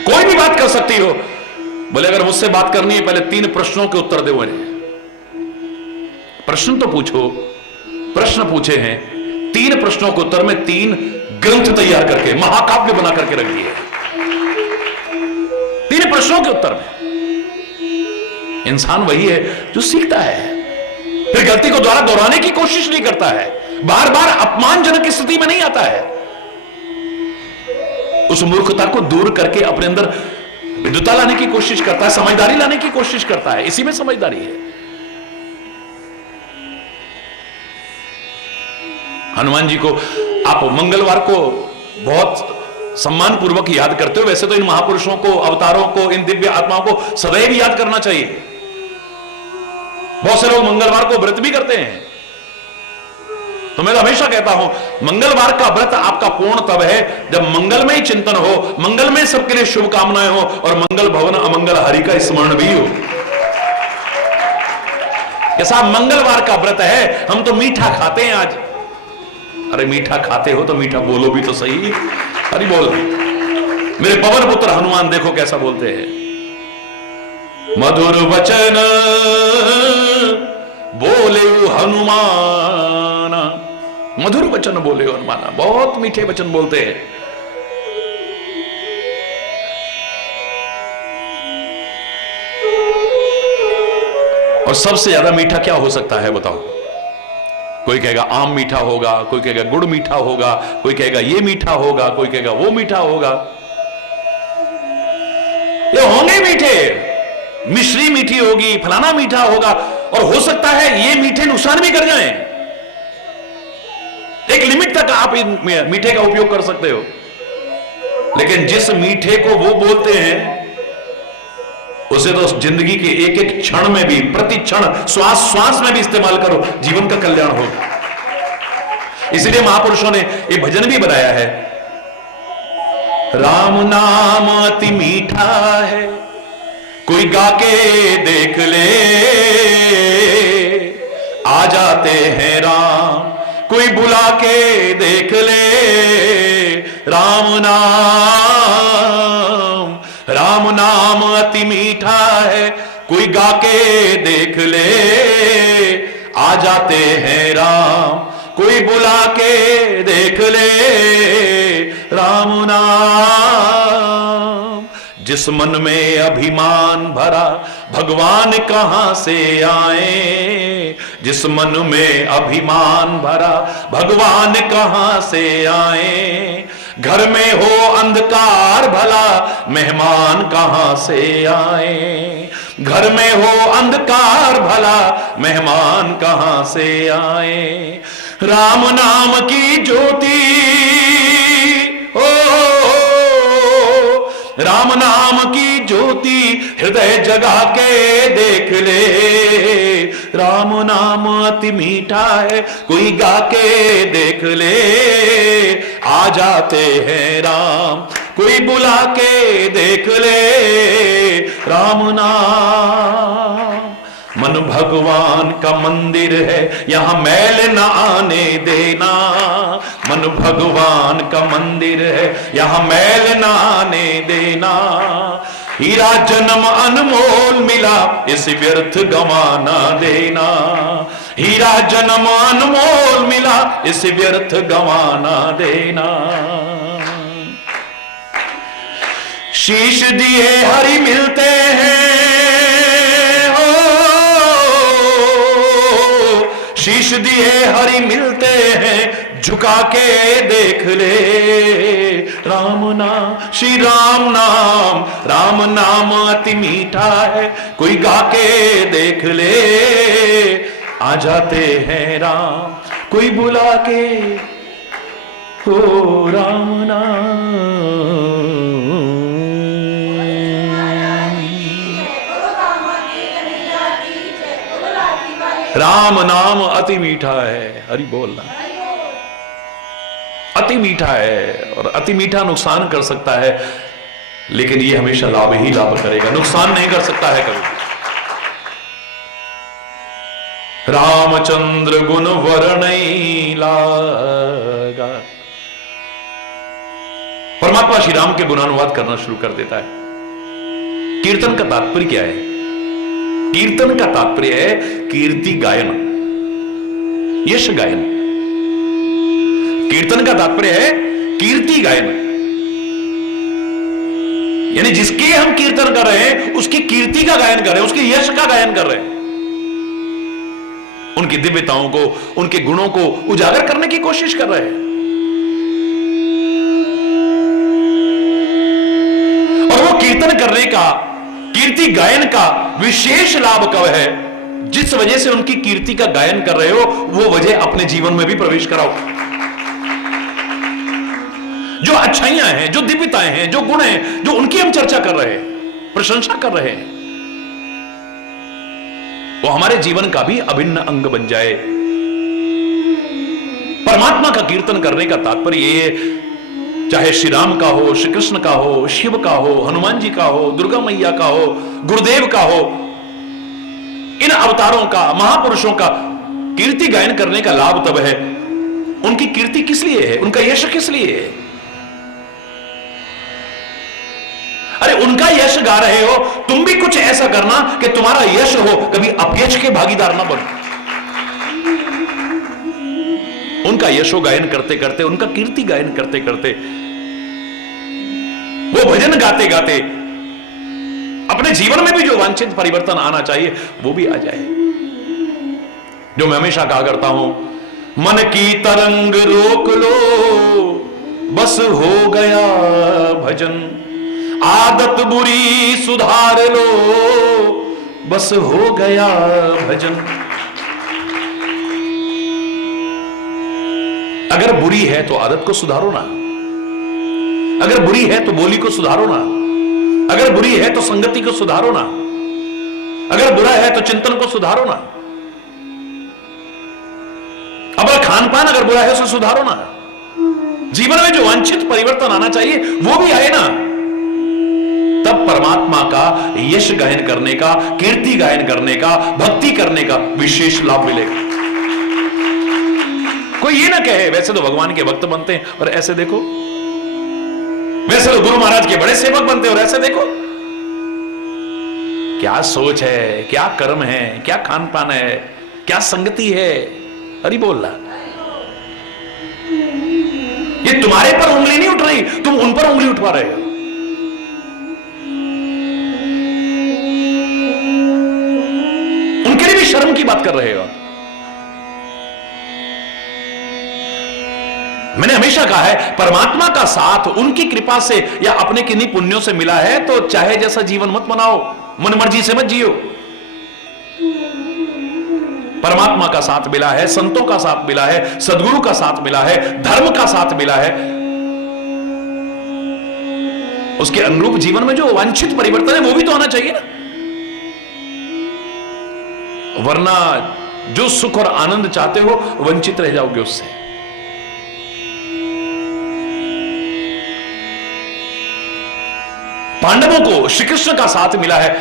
कोई भी बात कर सकती हो। बोले अगर मुझसे बात करनी है पहले 3 प्रश्नों के उत्तर दो। प्रश्न तो पूछो। प्रश्न पूछे हैं, 3 प्रश्नों के उत्तर में 3 ग्रंथ तैयार करके महाकाव्य बना करके रख दिए। 3 प्रश्नों के उत्तर में। इंसान वही है जो सीखता है, फिर गलती को दोबारा दोहराने की कोशिश नहीं करता है, बार बार अपमानजनक स्थिति में नहीं आता है। उस मूर्खता को दूर करके अपने अंदर विद्युता लाने की कोशिश करता है, समझदारी लाने की कोशिश करता है। इसी में समझदारी है। हनुमान जी को आप मंगलवार को बहुत सम्मान पूर्वक याद करते हो। वैसे तो इन महापुरुषों को, अवतारों को, इन दिव्य आत्माओं को सदैव याद करना चाहिए। बहुत से लोग मंगलवार को व्रत भी करते हैं। तो मैं तो हमेशा कहता हूं, मंगलवार का व्रत आपका पूर्ण तब है जब मंगलमय चिंतन हो, मंगलमय सबके लिए शुभकामनाएं हो और मंगल भवन अमंगल हरि का स्मरण भी हो। ऐसा मंगलवार का व्रत है, हम तो मीठा खाते हैं आज। अरे मीठा खाते हो तो मीठा बोलो भी तो सही। हरि बोल। मेरे पवन पुत्र हनुमान देखो कैसा बोलते हैं, मधुर वचन बोले हनुमान। मधुर वचन बोले हनुमान, बहुत मीठे वचन बोलते हैं। और सबसे ज्यादा मीठा क्या हो सकता है बताओ? कोई कहेगा आम मीठा होगा, कोई कहेगा गुड़ मीठा होगा, कोई कहेगा ये मीठा होगा, कोई कहेगा वो मीठा होगा। ये होंगे मीठे, मिश्री मीठी होगी, फलाना मीठा होगा, और हो सकता है ये मीठे नुकसान भी कर जाएं। एक लिमिट तक आप मीठे का उपयोग कर सकते हो, लेकिन जिस मीठे को वो बोलते हैं उसे तो जिंदगी के एक एक क्षण में भी, प्रति क्षण, श्वास श्वास में भी इस्तेमाल करो, जीवन का कल्याण होगा। इसलिए महापुरुषों ने ये भजन भी बनाया है, राम नाम अति मीठा है, कोई गा के देख ले, आ जाते हैं राम, कोई बुला के देख ले, राम नाम अति मीठा है, कोई गा के देख ले, आ जाते हैं राम, कोई बुला के देख ले, राम नाम। जिस मन में अभिमान भरा भगवान कहां से आए, जिस मन में अभिमान भरा भगवान कहां से आए, घर में हो अंधकार भला मेहमान कहां से आए, घर में हो अंधकार भला मेहमान कहां से आए, राम नाम की ज्योति ओ राम नाम की ज्योति हृदय जगा के देख ले, राम नाम अति मीठा है, कोई गा के देख ले, आ जाते हैं राम, कोई बुला के देख ले राम नाम। मन भगवान का मंदिर है, यहां मैल न आने देना। मन भगवान का मंदिर है, यहां मैल न आने देना। हीरा जन्म अनमोल मिला, इसे व्यर्थ गंवाना देना। हीरा जन्म अनमोल मिला, इसे व्यर्थ गंवाना देना। शीश दिए हरि मिलते हैं, शीश दिए हरि मिलते हैं, झुका के देख ले राम नाम। श्री राम नाम, राम नाम अति मीठा है, कोई गा के देख ले आ जाते हैं राम, कोई बुला के हो राम नाम। राम नाम अति मीठा है, हरि बोलना। अति मीठा है, और अति मीठा नुकसान कर सकता है, लेकिन ये हमेशा लाभ ही लाभ करेगा, नुकसान नहीं कर सकता है कभी। रामचंद्र गुण वर्णई लागा। परमात्मा श्री राम के गुणानुवाद करना शुरू कर देता है। कीर्तन का तात्पर्य क्या है? कीर्तन का तात्पर्य है कीर्ति गायन, यश गायन। कीर्तन का तात्पर्य है कीर्ति गायन, यानी जिसके हम कीर्तन कर रहे हैं उसकी कीर्ति का गायन कर रहे हैं, उसके यश का गायन कर रहे हैं, उनकी दिव्यताओं को, उनके गुणों को उजागर करने की कोशिश कर रहे हैं। और वो कीर्तन करने का, कीर्ति गायन का विशेष लाभ कब है? जिस वजह से उनकी कीर्ति का गायन कर रहे हो, वो वजह अपने जीवन में भी प्रवेश कराओ। जो अच्छाइयां हैं, जो दिव्यताएं हैं, जो गुण हैं, जो उनकी हम चर्चा कर रहे हैं, प्रशंसा कर रहे हैं, वो हमारे जीवन का भी अभिन्न अंग बन जाए। परमात्मा का कीर्तन करने का तात्पर्य ये, चाहे श्री राम का हो, श्री कृष्ण का हो, शिव का हो, हनुमान जी का हो, दुर्गा मैया का हो, गुरुदेव का हो, इन अवतारों का, महापुरुषों का कीर्ति गायन करने का लाभ तब है। उनकी कीर्ति किस लिए है? उनका यश किस लिए है? अरे उनका यश गा रहे हो, तुम भी कुछ ऐसा करना कि तुम्हारा यश हो, कभी अपयश के भागीदार ना बनो। उनका यशो गायन करते करते, उनका कीर्ति गायन करते करते, वो भजन गाते गाते अपने जीवन में भी जो वांछित परिवर्तन आना चाहिए वो भी आ जाए। जो मैं हमेशा कहा करता हूं, मन की तरंग रोक लो, बस हो गया भजन। आदत बुरी सुधार लो, बस हो गया भजन। अगर बुरी है तो आदत को सुधारो ना, अगर बुरी है तो बोली को सुधारो ना, अगर बुरी है तो संगति को सुधारो ना, अगर बुरा है तो चिंतन को सुधारो ना, अब खान पान अगर बुरा है उसे सुधारो ना। जीवन में जो वांछित परिवर्तन आना चाहिए वो भी आए ना, तब परमात्मा का यश गायन करने का, कीर्ति गायन करने का, भक्ति करने का विशेष लाभ मिलेगा। कोई ये ना कहे वैसे तो भगवान के भक्त बनते हैं और ऐसे देखो, वैसे तो गुरु महाराज के बड़े सेवक बनते हैं और ऐसे देखो। क्या सोच है, क्या कर्म है, क्या खान पान है, क्या संगति है। हरि बोल रहा, ये तुम्हारे पर उंगली नहीं उठ रही, तुम उन पर उंगली उठवा रहे हो। उनके लिए भी शर्म की बात कर रहे हो। मैंने हमेशा कहा है, परमात्मा का साथ उनकी कृपा से या अपने किन्हीं पुण्यों से मिला है तो चाहे जैसा जीवन मत बनाओ, मन मर्जी से मत जियो। परमात्मा का साथ मिला है, संतों का साथ मिला है, सदगुरु का साथ मिला है, धर्म का साथ मिला है, उसके अनुरूप जीवन में जो वांछित परिवर्तन है वो भी तो आना चाहिए ना। वरना जो सुख और आनंद चाहते हो वंचित रह जाओगे उससे। पांडवों को श्री कृष्ण का साथ मिला है।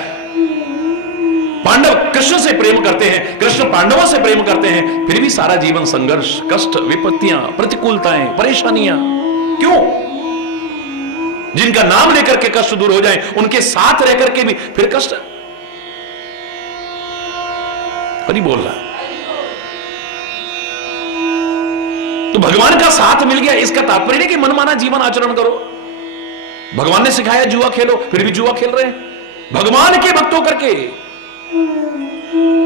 पांडव कृष्ण से प्रेम करते हैं, कृष्ण पांडवों से प्रेम करते हैं, फिर भी सारा जीवन संघर्ष, कष्ट, विपत्तियां, प्रतिकूलताएं, परेशानियां। क्यों? जिनका नाम लेकर के कष्ट दूर हो जाए, उनके साथ रह करके भी फिर कष्ट। नहीं बोल रहा। तो भगवान का साथ मिल गया, इसका तात्पर्य नहीं कि मनमाना जीवन आचरण करो। भगवान ने सिखाया जुआ खेलो, फिर भी जुआ खेल रहे हैं भगवान के भक्त होकर के।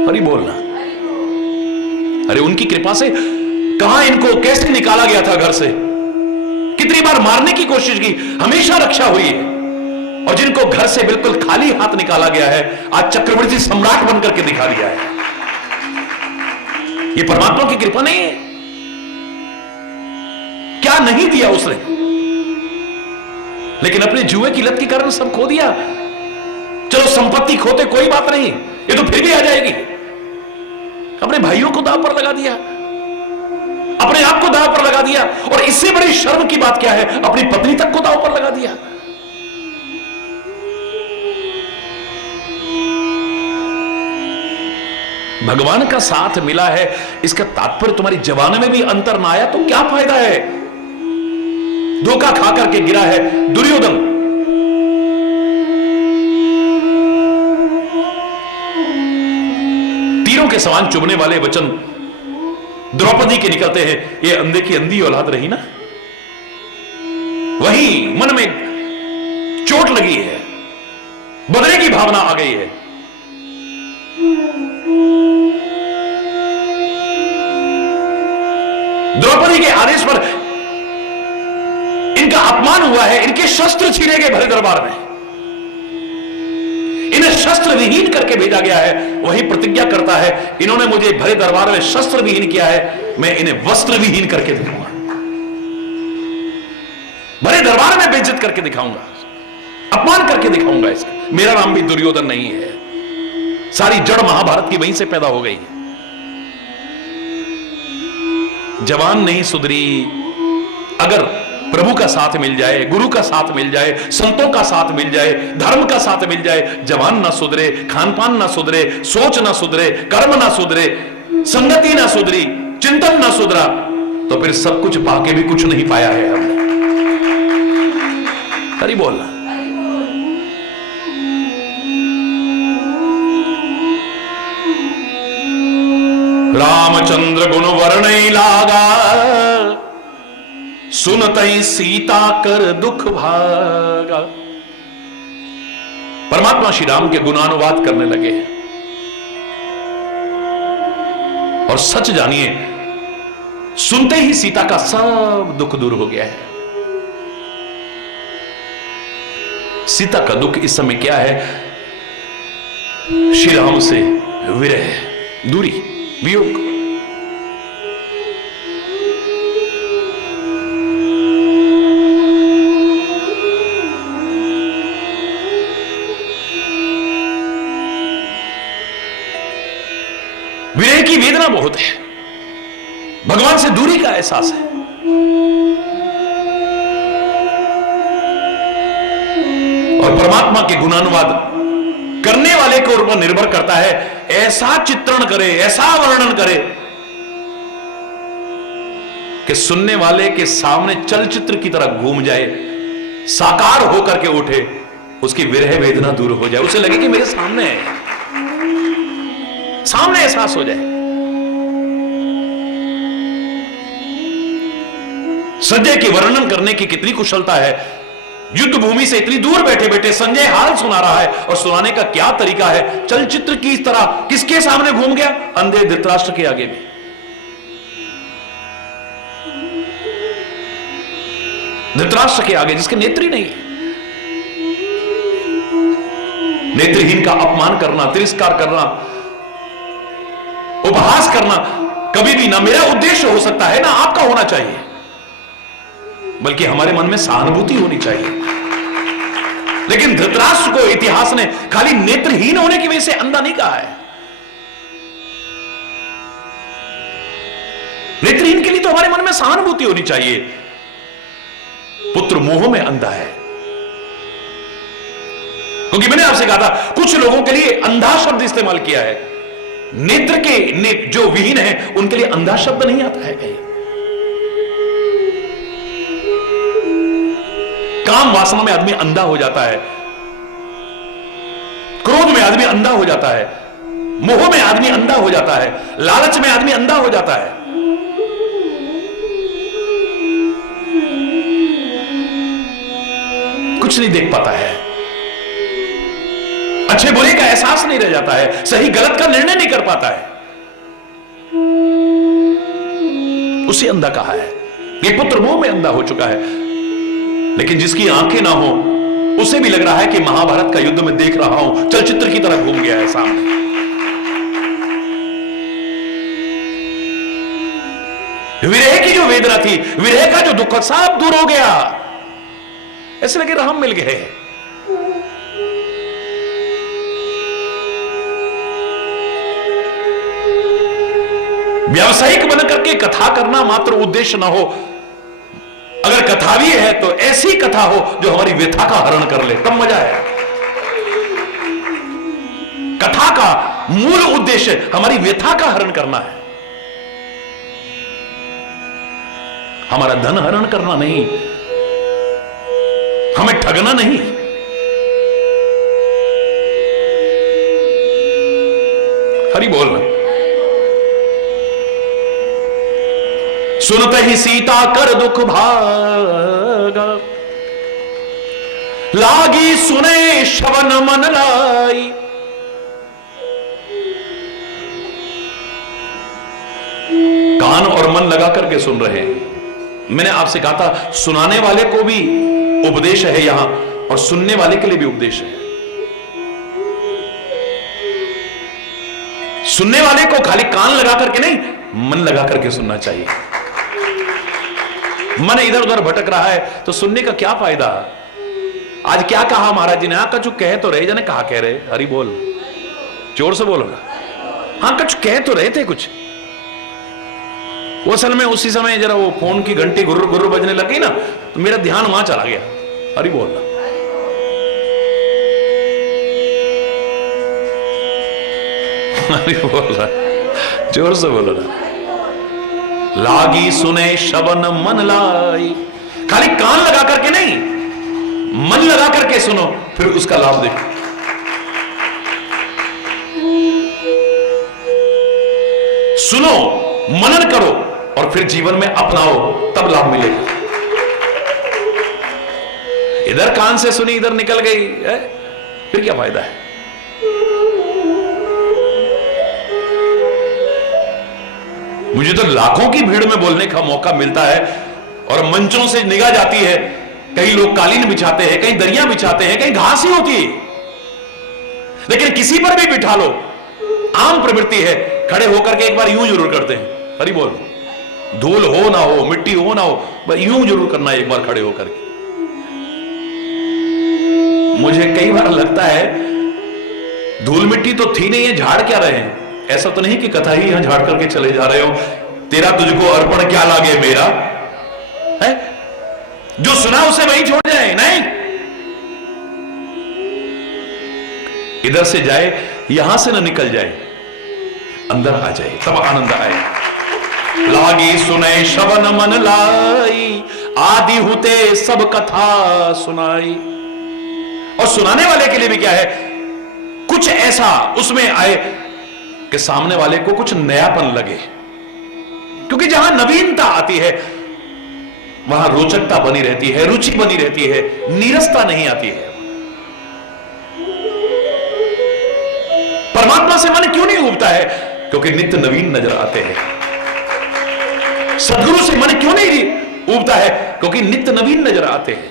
हरि बोलना। अरे उनकी कृपा से कहां इनको कैसे निकाला गया था घर से, कितनी बार मारने की कोशिश की, हमेशा रक्षा हुई है। और जिनको घर से बिल्कुल खाली हाथ निकाला गया है, आज चक्रवर्ती सम्राट बनकर के दिखा दिया है। ये परमात्मा की कृपा नहीं है? क्या नहीं दिया उसने, लेकिन अपने जुए की लत के कारण सब खो दिया। चलो संपत्ति खोते कोई बात नहीं, ये तो फिर भी आ जाएगी। अपने भाइयों को दांव पर लगा दिया, अपने आप को दांव पर लगा दिया, और इससे बड़ी शर्म की बात क्या है, अपनी पत्नी तक को दांव पर लगा दिया। भगवान का साथ मिला है, इसका तात्पर्य तुम्हारी जवानी में भी अंतर ना आया तो क्या फायदा है। धोखा खा करके गिरा है दुर्योधन। तीरों के समान चुभने वाले वचन द्रौपदी के निकलते हैं, ये अंधे की अंधी औलाद रही ना। वही मन में चोट लगी है, बदले की भावना आ गई है। द्रौपदी के आदेश पर इनका अपमान हुआ है, इनके शस्त्र छीने गए भरे दरबार में, इन्हें शस्त्र विहीन करके भेजा गया है। वही प्रतिज्ञा करता है, इन्होंने मुझे भरे दरबार में शस्त्र विहीन किया है, मैं इन्हें वस्त्र विहीन करके दिखाऊंगा, भरे दरबार में बेइज्जत करके दिखाऊंगा, अपमान करके दिखाऊंगा इसका। मेरा नाम भी दुर्योधन नहीं है। सारी जड़ महाभारत की वहीं से पैदा हो गई है। जवान नहीं सुधरी, अगर प्रभु का साथ मिल जाए, गुरु का साथ मिल जाए, संतों का साथ मिल जाए, धर्म का साथ मिल जाए, जवान ना सुधरे, खान पान ना सुधरे, सोच ना सुधरे, कर्म ना सुधरे, संगति ना सुधरी, चिंतन ना सुधरा, तो फिर सब कुछ पाके भी कुछ नहीं पाया है हमने। हरि बोलना। रामचंद्र गुण वर्णई लागा, सुनतई सीता कर दुख भागा। परमात्मा श्री राम के गुणानुवाद करने लगे हैं, और सच जानिए, सुनते ही सीता का सब दुख दूर हो गया है। सीता का दुख इस समय क्या है? श्री राम से विरह, दूरी, वियोग। विरह की वेदना बहुत है, भगवान से दूरी का एहसास है। और परमात्मा के गुणानुवाद करने वाले के ऊपर निर्भर करता है, ऐसा चित्रण करे, ऐसा वर्णन करे कि सुनने वाले के सामने चलचित्र की तरह घूम जाए, साकार होकर के उठे, उसकी विरह वेदना दूर हो जाए, उसे लगे कि मेरे सामने है, सामने एहसास हो जाए। संजय के वर्णन करने की कितनी कुशलता है। युद्ध भूमि से इतनी दूर बैठे बैठे संजय हाल सुना रहा है, और सुनाने का क्या तरीका है। चलचित्र की तरह किसके सामने घूम गया? अंधे धृतराष्ट्र के आगे भी। धृतराष्ट्र के आगे जिसके नेत्र ही नहीं है। नेत्रहीन का अपमान करना, तिरस्कार करना, उपहास करना कभी भी ना मेरा उद्देश्य हो सकता है, ना आपका होना चाहिए, बल्कि हमारे मन में सहानुभूति होनी चाहिए। लेकिन धृतराष्ट्र को इतिहास ने खाली नेत्रहीन होने की वजह से अंधा नहीं कहा है। नेत्रहीन के लिए तो हमारे मन में सहानुभूति होनी चाहिए। पुत्र मोह में अंधा है, क्योंकि मैंने आपसे कहा था कुछ लोगों के लिए अंधा शब्द इस्तेमाल किया है, नेत्र के जो विहीन है उनके लिए अंधा शब्द नहीं आता है कहीं। काम वासना में आदमी अंधा हो जाता है, क्रोध में आदमी अंधा हो जाता है, मोह में आदमी अंधा हो जाता है, लालच में आदमी अंधा हो जाता है। कुछ नहीं देख पाता है, अच्छे बुरे का एहसास नहीं रह जाता है, सही गलत का निर्णय नहीं कर पाता है। उसे अंधा कहा है। ये पुत्र मोह में अंधा हो चुका है। लेकिन जिसकी आंखें ना हो उसे भी लग रहा है कि महाभारत का युद्ध में देख रहा हूं, चलचित्र की तरह घूम गया है सामने। विरह की जो वेदना थी, विरह का जो दुख सब दूर हो गया, ऐसे लगे राम मिल गए। व्यावसायिक बन करके कथा करना मात्र उद्देश्य ना हो, अगर कथा भी है तो ऐसी कथा हो जो हमारी व्यथा का हरण कर ले, तब मजा है। कथा का मूल उद्देश्य हमारी व्यथा का हरण करना है, हमारा धन हरण करना नहीं, हमें ठगना नहीं। हरि बोल। सुनते ही सीता कर दुख भागा, लागी सुने श्रवण मन लाई। कान और मन लगा करके सुन रहे हैं। मैंने आपसे कहा था सुनाने वाले को भी उपदेश है यहां, और सुनने वाले के लिए भी उपदेश है। सुनने वाले को खाली कान लगा करके नहीं, मन लगा करके सुनना चाहिए। मन इधर उधर भटक रहा है तो सुनने का क्या फायदा। आज क्या कहा महाराज जी ने? हाँ कछु कह तो रहे, जाने कहा कह रहे। हरि बोल, जोर से बोलो। हाँ कछु कह तो रहे थे कुछ। वो असल में उसी समय जरा वो फोन की घंटी गुर्र गुर्र बजने लगी ना, तो मेरा ध्यान वहां चला गया। हरि बोल। हरि बोल, जोर से बोलो ना। लागी सुने श्रवण मन लाई। खाली कान लगा करके नहीं, मन लगा करके सुनो, फिर उसका लाभ देखो। सुनो, मनन करो और फिर जीवन में अपनाओ, तब लाभ मिलेगा। इधर कान से सुनी इधर निकल गई है, फिर क्या फायदा है। मुझे तो लाखों की भीड़ में बोलने का मौका मिलता है और मंचों से निगाह जाती है। कई लोग कालीन बिछाते हैं, कहीं दरिया बिछाते हैं, कहीं घास ही होती है, लेकिन किसी पर भी बिठा लो, आम प्रवृत्ति है, खड़े होकर के एक बार यूं जरूर करते हैं। हरि बोल। धूल हो ना हो, मिट्टी हो ना हो, बस यूं जरूर करना है एक बार खड़े होकर के। मुझे कई बार लगता है धूल मिट्टी तो थी नहीं है, झाड़ क्या रहे हैं। ऐसा तो नहीं कि कथा ही यहां झाड़ करके चले जा रहे हो। तेरा तुझको अर्पण क्या लागे मेरा है, जो सुना उसे वहीं छोड़ जाए। नहीं, इधर से जाए, यहां से ना निकल जाए, अंदर आ जाए, तब आनंद आए। लागी सुने श्रवण मन लाई, आदि होते सब कथा सुनाई। और सुनाने वाले के लिए भी क्या है, कुछ ऐसा उसमें आए कि सामने वाले को कुछ नयापन लगे। क्योंकि जहां नवीनता आती है वहां रोचकता बनी रहती है, रुचि बनी रहती है, नीरसता नहीं आती है। परमात्मा से मन क्यों नहीं उबता है? क्योंकि नित्य नवीन नजर आते हैं। सदगुरु से मन क्यों नहीं उबता है? क्योंकि नित्य नवीन नजर आते हैं।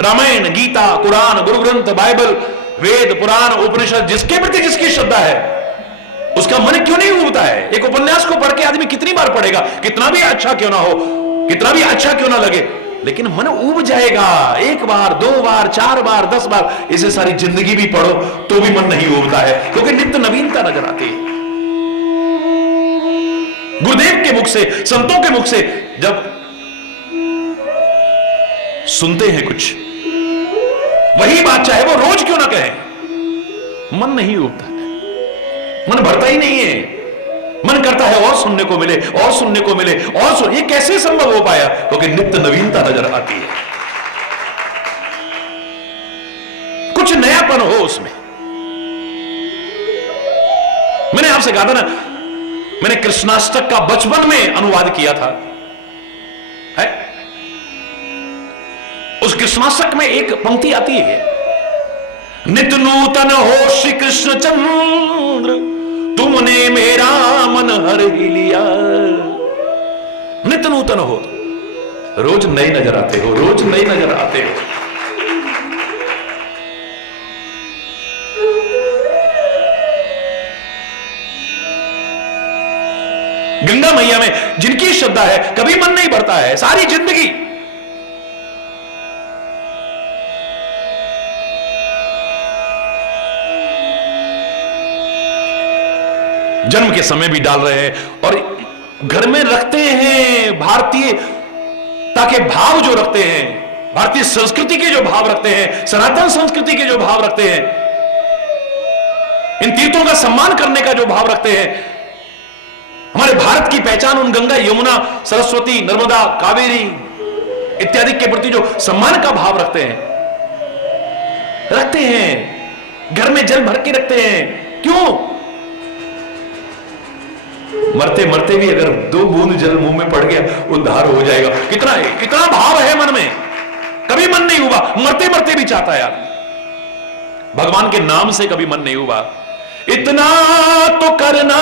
रामायण, गीता, कुरान, गुरु ग्रंथ, बाइबल, वेद, पुराण, उपनिषद, जिसके प्रति जिसकी श्रद्धा है उसका मन क्यों नहीं उबता है? एक उपन्यास को पढ़ के आदमी कितनी बार पढ़ेगा, कितना भी अच्छा क्यों ना हो, कितना भी अच्छा क्यों ना लगे, लेकिन मन उब जाएगा। एक बार, 2 बार, 4 बार, 10 बार, इसे सारी जिंदगी भी पढ़ो तो भी मन नहीं उबता है, क्योंकि नित्य नवीनता नजर आती है। गुरुदेव के मुख से, संतों के मुख से जब सुनते हैं कुछ, वही बात चाहे वो रोज क्यों ना कहें, मन नहीं उबता है, मन भरता ही नहीं है। मन करता है और सुनने को मिले, और सुनने को मिले, और सुन। ये कैसे संभव हो पाया? क्योंकि नित्य नवीनता नजर आती है, कुछ नयापन हो उसमें। मैंने आपसे कहा था ना, मैंने कृष्णाष्टक का बचपन में अनुवाद किया था, है? उस कृष्णाष्टक में एक पंक्ति आती है, नित नूतन हो श्री कृष्ण चंद्र, तुमने मेरा मन हर ही लिया। नित नूतन हो, रोज नए नजर आते हो, रोज नए नजर आते हो। गंगा मैया में जिनकी श्रद्धा है कभी मन नहीं भरता है, सारी जिंदगी। जन्म के समय भी डाल रहे हैं और घर में रखते हैं भारतीय, ताकि भाव जो रखते हैं, भारतीय संस्कृति के जो भाव रखते हैं, सनातन संस्कृति के जो भाव रखते हैं, इन तीर्थों का सम्मान करने का जो भाव रखते हैं, हमारे भारत की पहचान उन गंगा, यमुना, सरस्वती, नर्मदा, कावेरी इत्यादि के प्रति जो सम्मान का भाव रखते हैं, घर में जल भर के रखते हैं। क्यों? मरते मरते भी अगर 2 बूंद जल मुंह में पड़ गया, उद्धार हो जाएगा। कितना कितना भाव है मन में, कभी मन नहीं हुआ। मरते मरते भी चाहता है यार, भगवान के नाम से कभी मन नहीं हुआ। इतना तो करना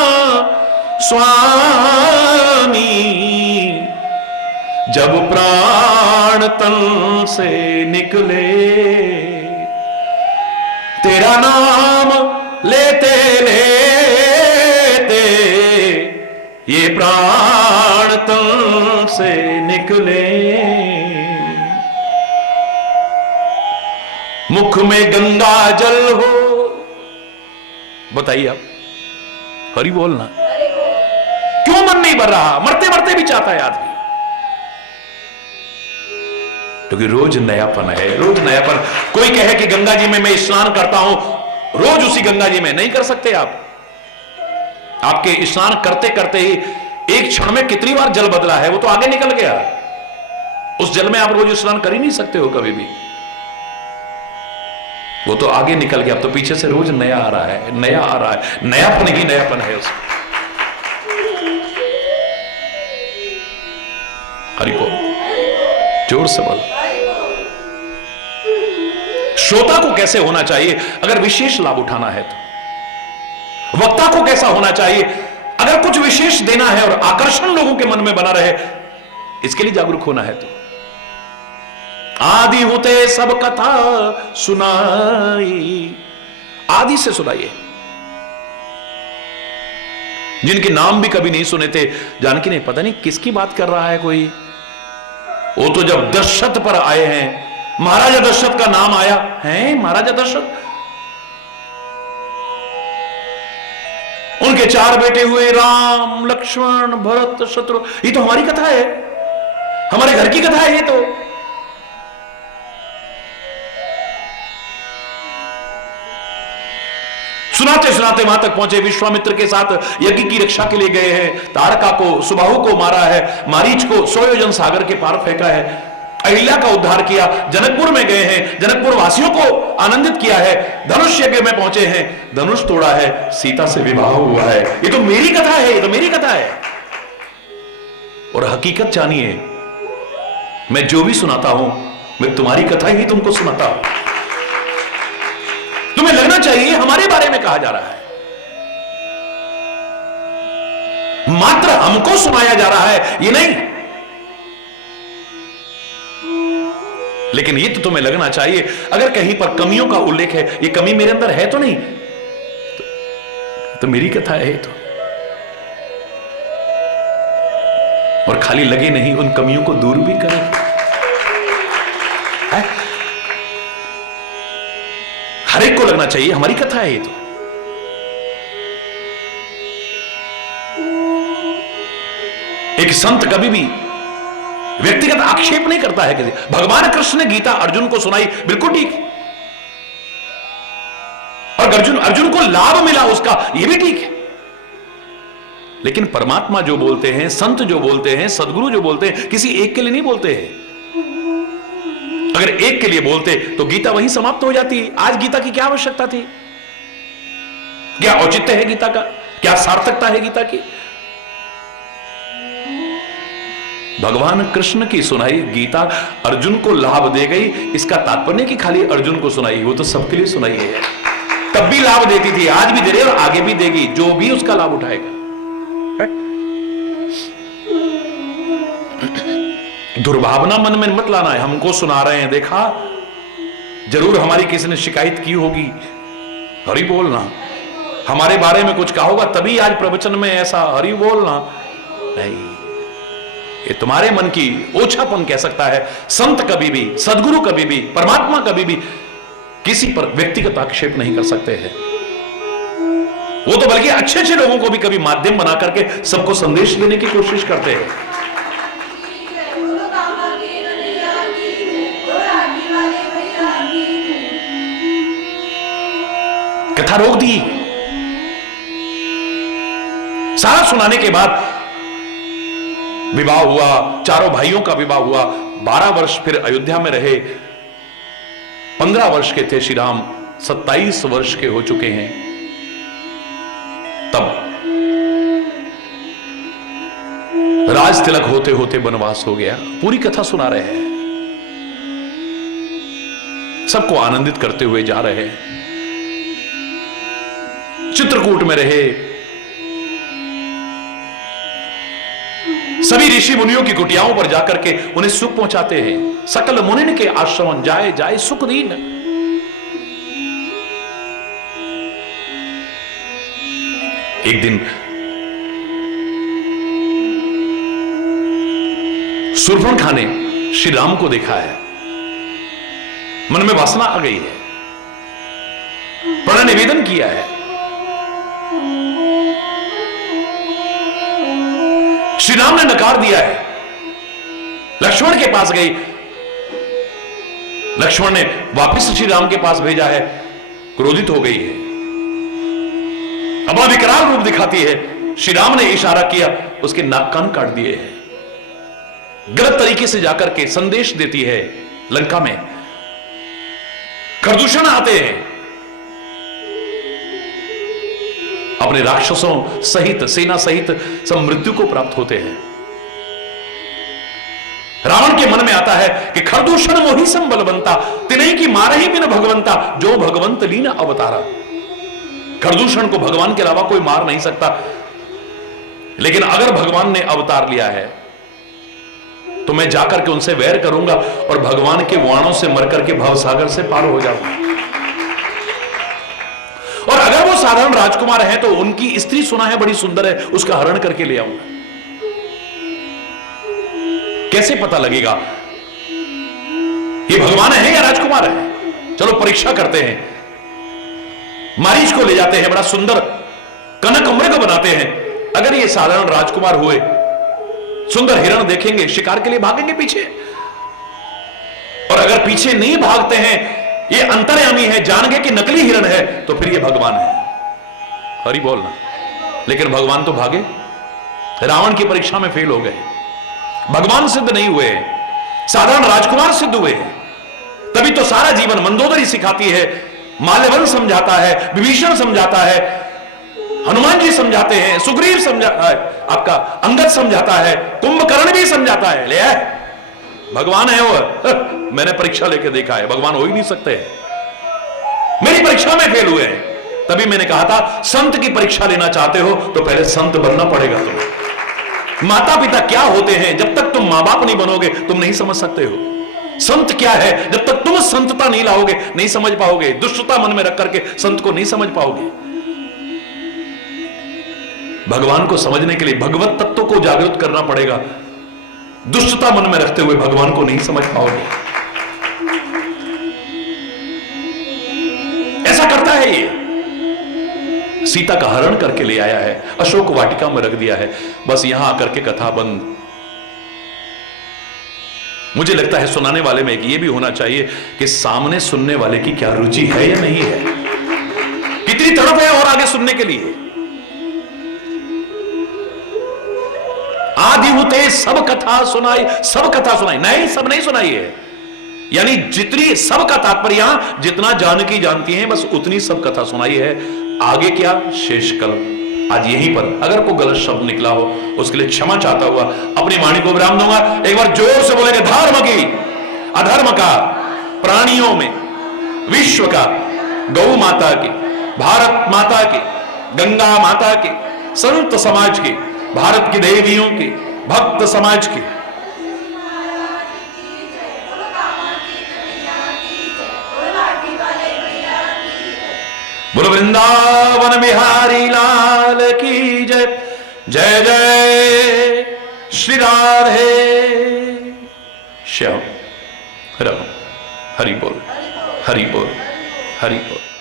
स्वामी, जब प्राण तन से निकले, तेरा नाम लेते लेते ये प्राण तन से निकले। मुख में गंगा जल हो, बताइए आप, हरि बोलना। क्यों मन नहीं भर रहा? मरते मरते भी चाहता है आदमी, क्योंकि रोज नयापन है, रोज नयापन। कोई कहे कि गंगा जी में मैं स्नान करता हूं, रोज उसी गंगा जी में नहीं कर सकते आप। आपके स्नान करते करते ही एक क्षण में कितनी बार जल बदला है, वो तो आगे निकल गया। उस जल में आप रोज स्नान कर ही नहीं सकते हो कभी भी, वो तो आगे निकल गया। अब तो पीछे से रोज नया आ रहा है, नया आ रहा है, नयापन ही नयापन है उसमें। हरि बोल, जोर से बोल। श्रोता को कैसे होना चाहिए अगर विशेष लाभ उठाना है तो? वक्ता को कैसा होना चाहिए अगर कुछ विशेष देना है और आकर्षण लोगों के मन में बना रहे, इसके लिए जागरूक होना है तो? आदि होते सब कथा सुनाई, आदि से सुनाइए। जिनके नाम भी कभी नहीं सुने थे, जानकी नहीं, पता नहीं किसकी बात कर रहा है कोई। वो तो जब दशरथ पर आए हैं, महाराजा दशरथ का नाम आया है, महाराजा दशरथ, उनके 4 बेटे हुए, राम, लक्ष्मण, भरत, शत्रु। ये तो हमारी कथा है, हमारे घर की कथा है ये तो। सुनाते सुनाते वहां तक पहुंचे, विश्वामित्र के साथ यज्ञ की रक्षा के लिए गए हैं, तारका को, सुबाहु को मारा है, मारीच को 100 योजन सागर के पार फेंका है, अहिल्या का उद्धार किया, जनकपुर में गए हैं, जनकपुर वासियों को आनंदित किया है, धनुष यज्ञ में पहुंचे हैं, धनुष तोड़ा है, सीता से विवाह हुआ है। ये तो मेरी कथा है, ये तो मेरी कथा है। और हकीकत जानिए, मैं जो भी सुनाता हूं, मैं तुम्हारी कथा ही तुमको सुनाता हूं। तुम्हें लगना चाहिए हमारे बारे में कहा जा रहा है, मात्र हमको सुनाया जा रहा है, ये नहीं। लेकिन ये तो तुम्हें लगना चाहिए, अगर कहीं पर कमियों का उल्लेख है, ये कमी मेरे अंदर है तो नहीं, तो मेरी कथा है तो। और खाली लगे नहीं, उन कमियों को दूर भी करें। हर एक को लगना चाहिए हमारी कथा है ये तो। एक संत कभी भी व्यक्तिगत आक्षेप नहीं करता है किसी। भगवान कृष्ण ने गीता अर्जुन को सुनाई, बिल्कुल ठीक, और अर्जुन को लाभ मिला उसका, यह भी ठीक है। लेकिन परमात्मा जो बोलते हैं, संत जो बोलते हैं, सदगुरु जो बोलते हैं, किसी एक के लिए नहीं बोलते हैं। अगर एक के लिए बोलते तो गीता वहीं समाप्त हो जाती। आज गीता की क्या आवश्यकता थी? क्या औचित्य है गीता का? क्या सार्थकता है गीता की? भगवान कृष्ण की सुनाई गीता अर्जुन को लाभ दे गई, इसका तात्पर्य कि खाली अर्जुन को सुनाई, वो तो सबके लिए सुनाई है। तब भी लाभ देती थी, आज भी दे रही और आगे भी देगी, जो भी उसका लाभ उठाएगा। दुर्भावना मन में मत लाना है, हमको सुना रहे हैं, देखा जरूर हमारी किसी ने शिकायत की होगी, हरि बोलना, हमारे बारे में कुछ कहा होगा तभी आज प्रवचन में ऐसा, हरि बोलना नहीं। ये तुम्हारे मन की ओछापन कह सकता है। संत कभी भी, सदगुरु कभी भी, परमात्मा कभी भी किसी पर व्यक्तिगत आक्षेप नहीं कर सकते हैं। वो तो बल्कि अच्छे अच्छे लोगों को भी कभी माध्यम बना करके सबको संदेश देने की कोशिश करते हैं। कथा रोक दी, सारा सुनाने के बाद विवाह हुआ, चारों भाइयों का विवाह हुआ, 12 वर्ष फिर अयोध्या में रहे। 15 वर्ष के थे श्री राम, 27 वर्ष के हो चुके हैं। तब राज तिलक होते होते वनवास हो गया। पूरी कथा सुना रहे हैं, सबको आनंदित करते हुए जा रहे हैं। चित्रकूट में रहे, सभी ऋषि मुनियों की कुटियाओं पर जाकर के उन्हें सुख पहुंचाते हैं। सकल मुनिन के आश्रम जाए जाए सुख दीन। एक दिन शूर्पणखा ने श्री राम को देखा है, मन में वासना आ गई है, प्रण निवेदन किया है। श्री राम ने नकार दिया है। लक्ष्मण के पास गई, लक्ष्मण ने वापस श्री राम के पास भेजा है, क्रोधित हो गई है, अपना विकराल रूप दिखाती है। श्री राम ने इशारा किया, उसके नाक कान काट दिए हैं। गलत तरीके से जाकर के संदेश देती है लंका में। खरदूषण आते हैं, अपने राक्षसों सहित, सेना सहित सब मृत्यु को प्राप्त होते हैं। रावण के मन में आता है कि खरदूषण मोहि सम बलवंता, तिनहि की मारहि बिन भगवंता, जो भगवंत लीन अवतारा। खरदूषण को भगवान के अलावा कोई मार नहीं सकता, लेकिन अगर भगवान ने अवतार लिया है तो मैं जाकर के उनसे वैर करूंगा और भगवान के वाणों से मरकर के भवसागर से पार हो जाऊंगा। और अगर वो साधारण राजकुमार हैं तो उनकी स्त्री सुना है बड़ी सुंदर है, उसका हरण करके ले आऊंगा। कैसे पता लगेगा ये भगवान है या राजकुमार है? चलो परीक्षा करते हैं। मारीच को ले जाते हैं, बड़ा सुंदर कनक मृग बनाते हैं। अगर ये साधारण राजकुमार हुए, सुंदर हिरण देखेंगे, शिकार के लिए भागेंगे पीछे। और अगर पीछे नहीं भागते हैं, ये अंतर्यामी है, जान गए कि नकली हिरण है, तो फिर ये भगवान है। हरि बोलना। लेकिन भगवान तो भागे, रावण की परीक्षा में फेल हो गए, भगवान सिद्ध नहीं हुए, साधारण राजकुमार सिद्ध हुए। तभी तो सारा जीवन मंदोदरी सिखाती है, माल्यवन समझाता है, विभीषण समझाता है, हनुमान जी समझाते हैं, सुग्रीव समझाता है, आपका अंगद समझाता है, कुंभकर्ण भी समझाता है। ले आए भगवान है वो। मैंने परीक्षा लेके देखा है, भगवान हो ही नहीं सकते। मेरी परीक्षा में फेल हुए हैं। तभी मैंने कहा था, संत की परीक्षा लेना चाहते हो तो पहले संत बनना पड़ेगा तुम्हें। माता पिता क्या होते हैं, जब तक तुम मां बाप नहीं बनोगे तुम नहीं समझ सकते हो। संत क्या है, जब तक तुम संतता नहीं लाओगे नहीं समझ पाओगे। दुष्टता मन में रख करके संत को नहीं समझ पाओगे। भगवान को समझने के लिए भगवत तत्व को जागृत करना पड़ेगा। दुष्टता मन में रखते हुए भगवान को नहीं समझ पाओगे। ऐसा करता है ये। सीता का हरण करके ले आया है, अशोक वाटिका में रख दिया है, बस यहां आकर के कथा बंद। मुझे लगता है सुनाने वाले में एक ये भी होना चाहिए कि सामने सुनने वाले की क्या रुचि है या नहीं है। इतनी तड़प है और आगे सुनने के लिए। आदि हुते सब कथा सुनाई, सब कथा सुनाई नहीं, सब नहीं सुनाई है। यानी जितनी सब का तात्पर्य यहां जितना जानकी जानती हैं बस उतनी सब कथा सुनाई है। आगे क्या शेषकल। आज यहीं पर अगर कोई गलत शब्द निकला हो उसके लिए क्षमा चाहता हुआ अपनी वाणी को विराम दूंगा। एक बार जोर से बोलेंगे धर्म की, अधर्म का, प्राणियों में, विश्व का, गौ माता की, भारत माता की, गंगा माता की, संत समाज की, भारत की देवियों की, भक्त समाज की। बोलो वृंदावन बिहारी लाल की जय। जय जय श्री राधे श्याम राम। हरि बोल, हरि बोल, हरि बोल।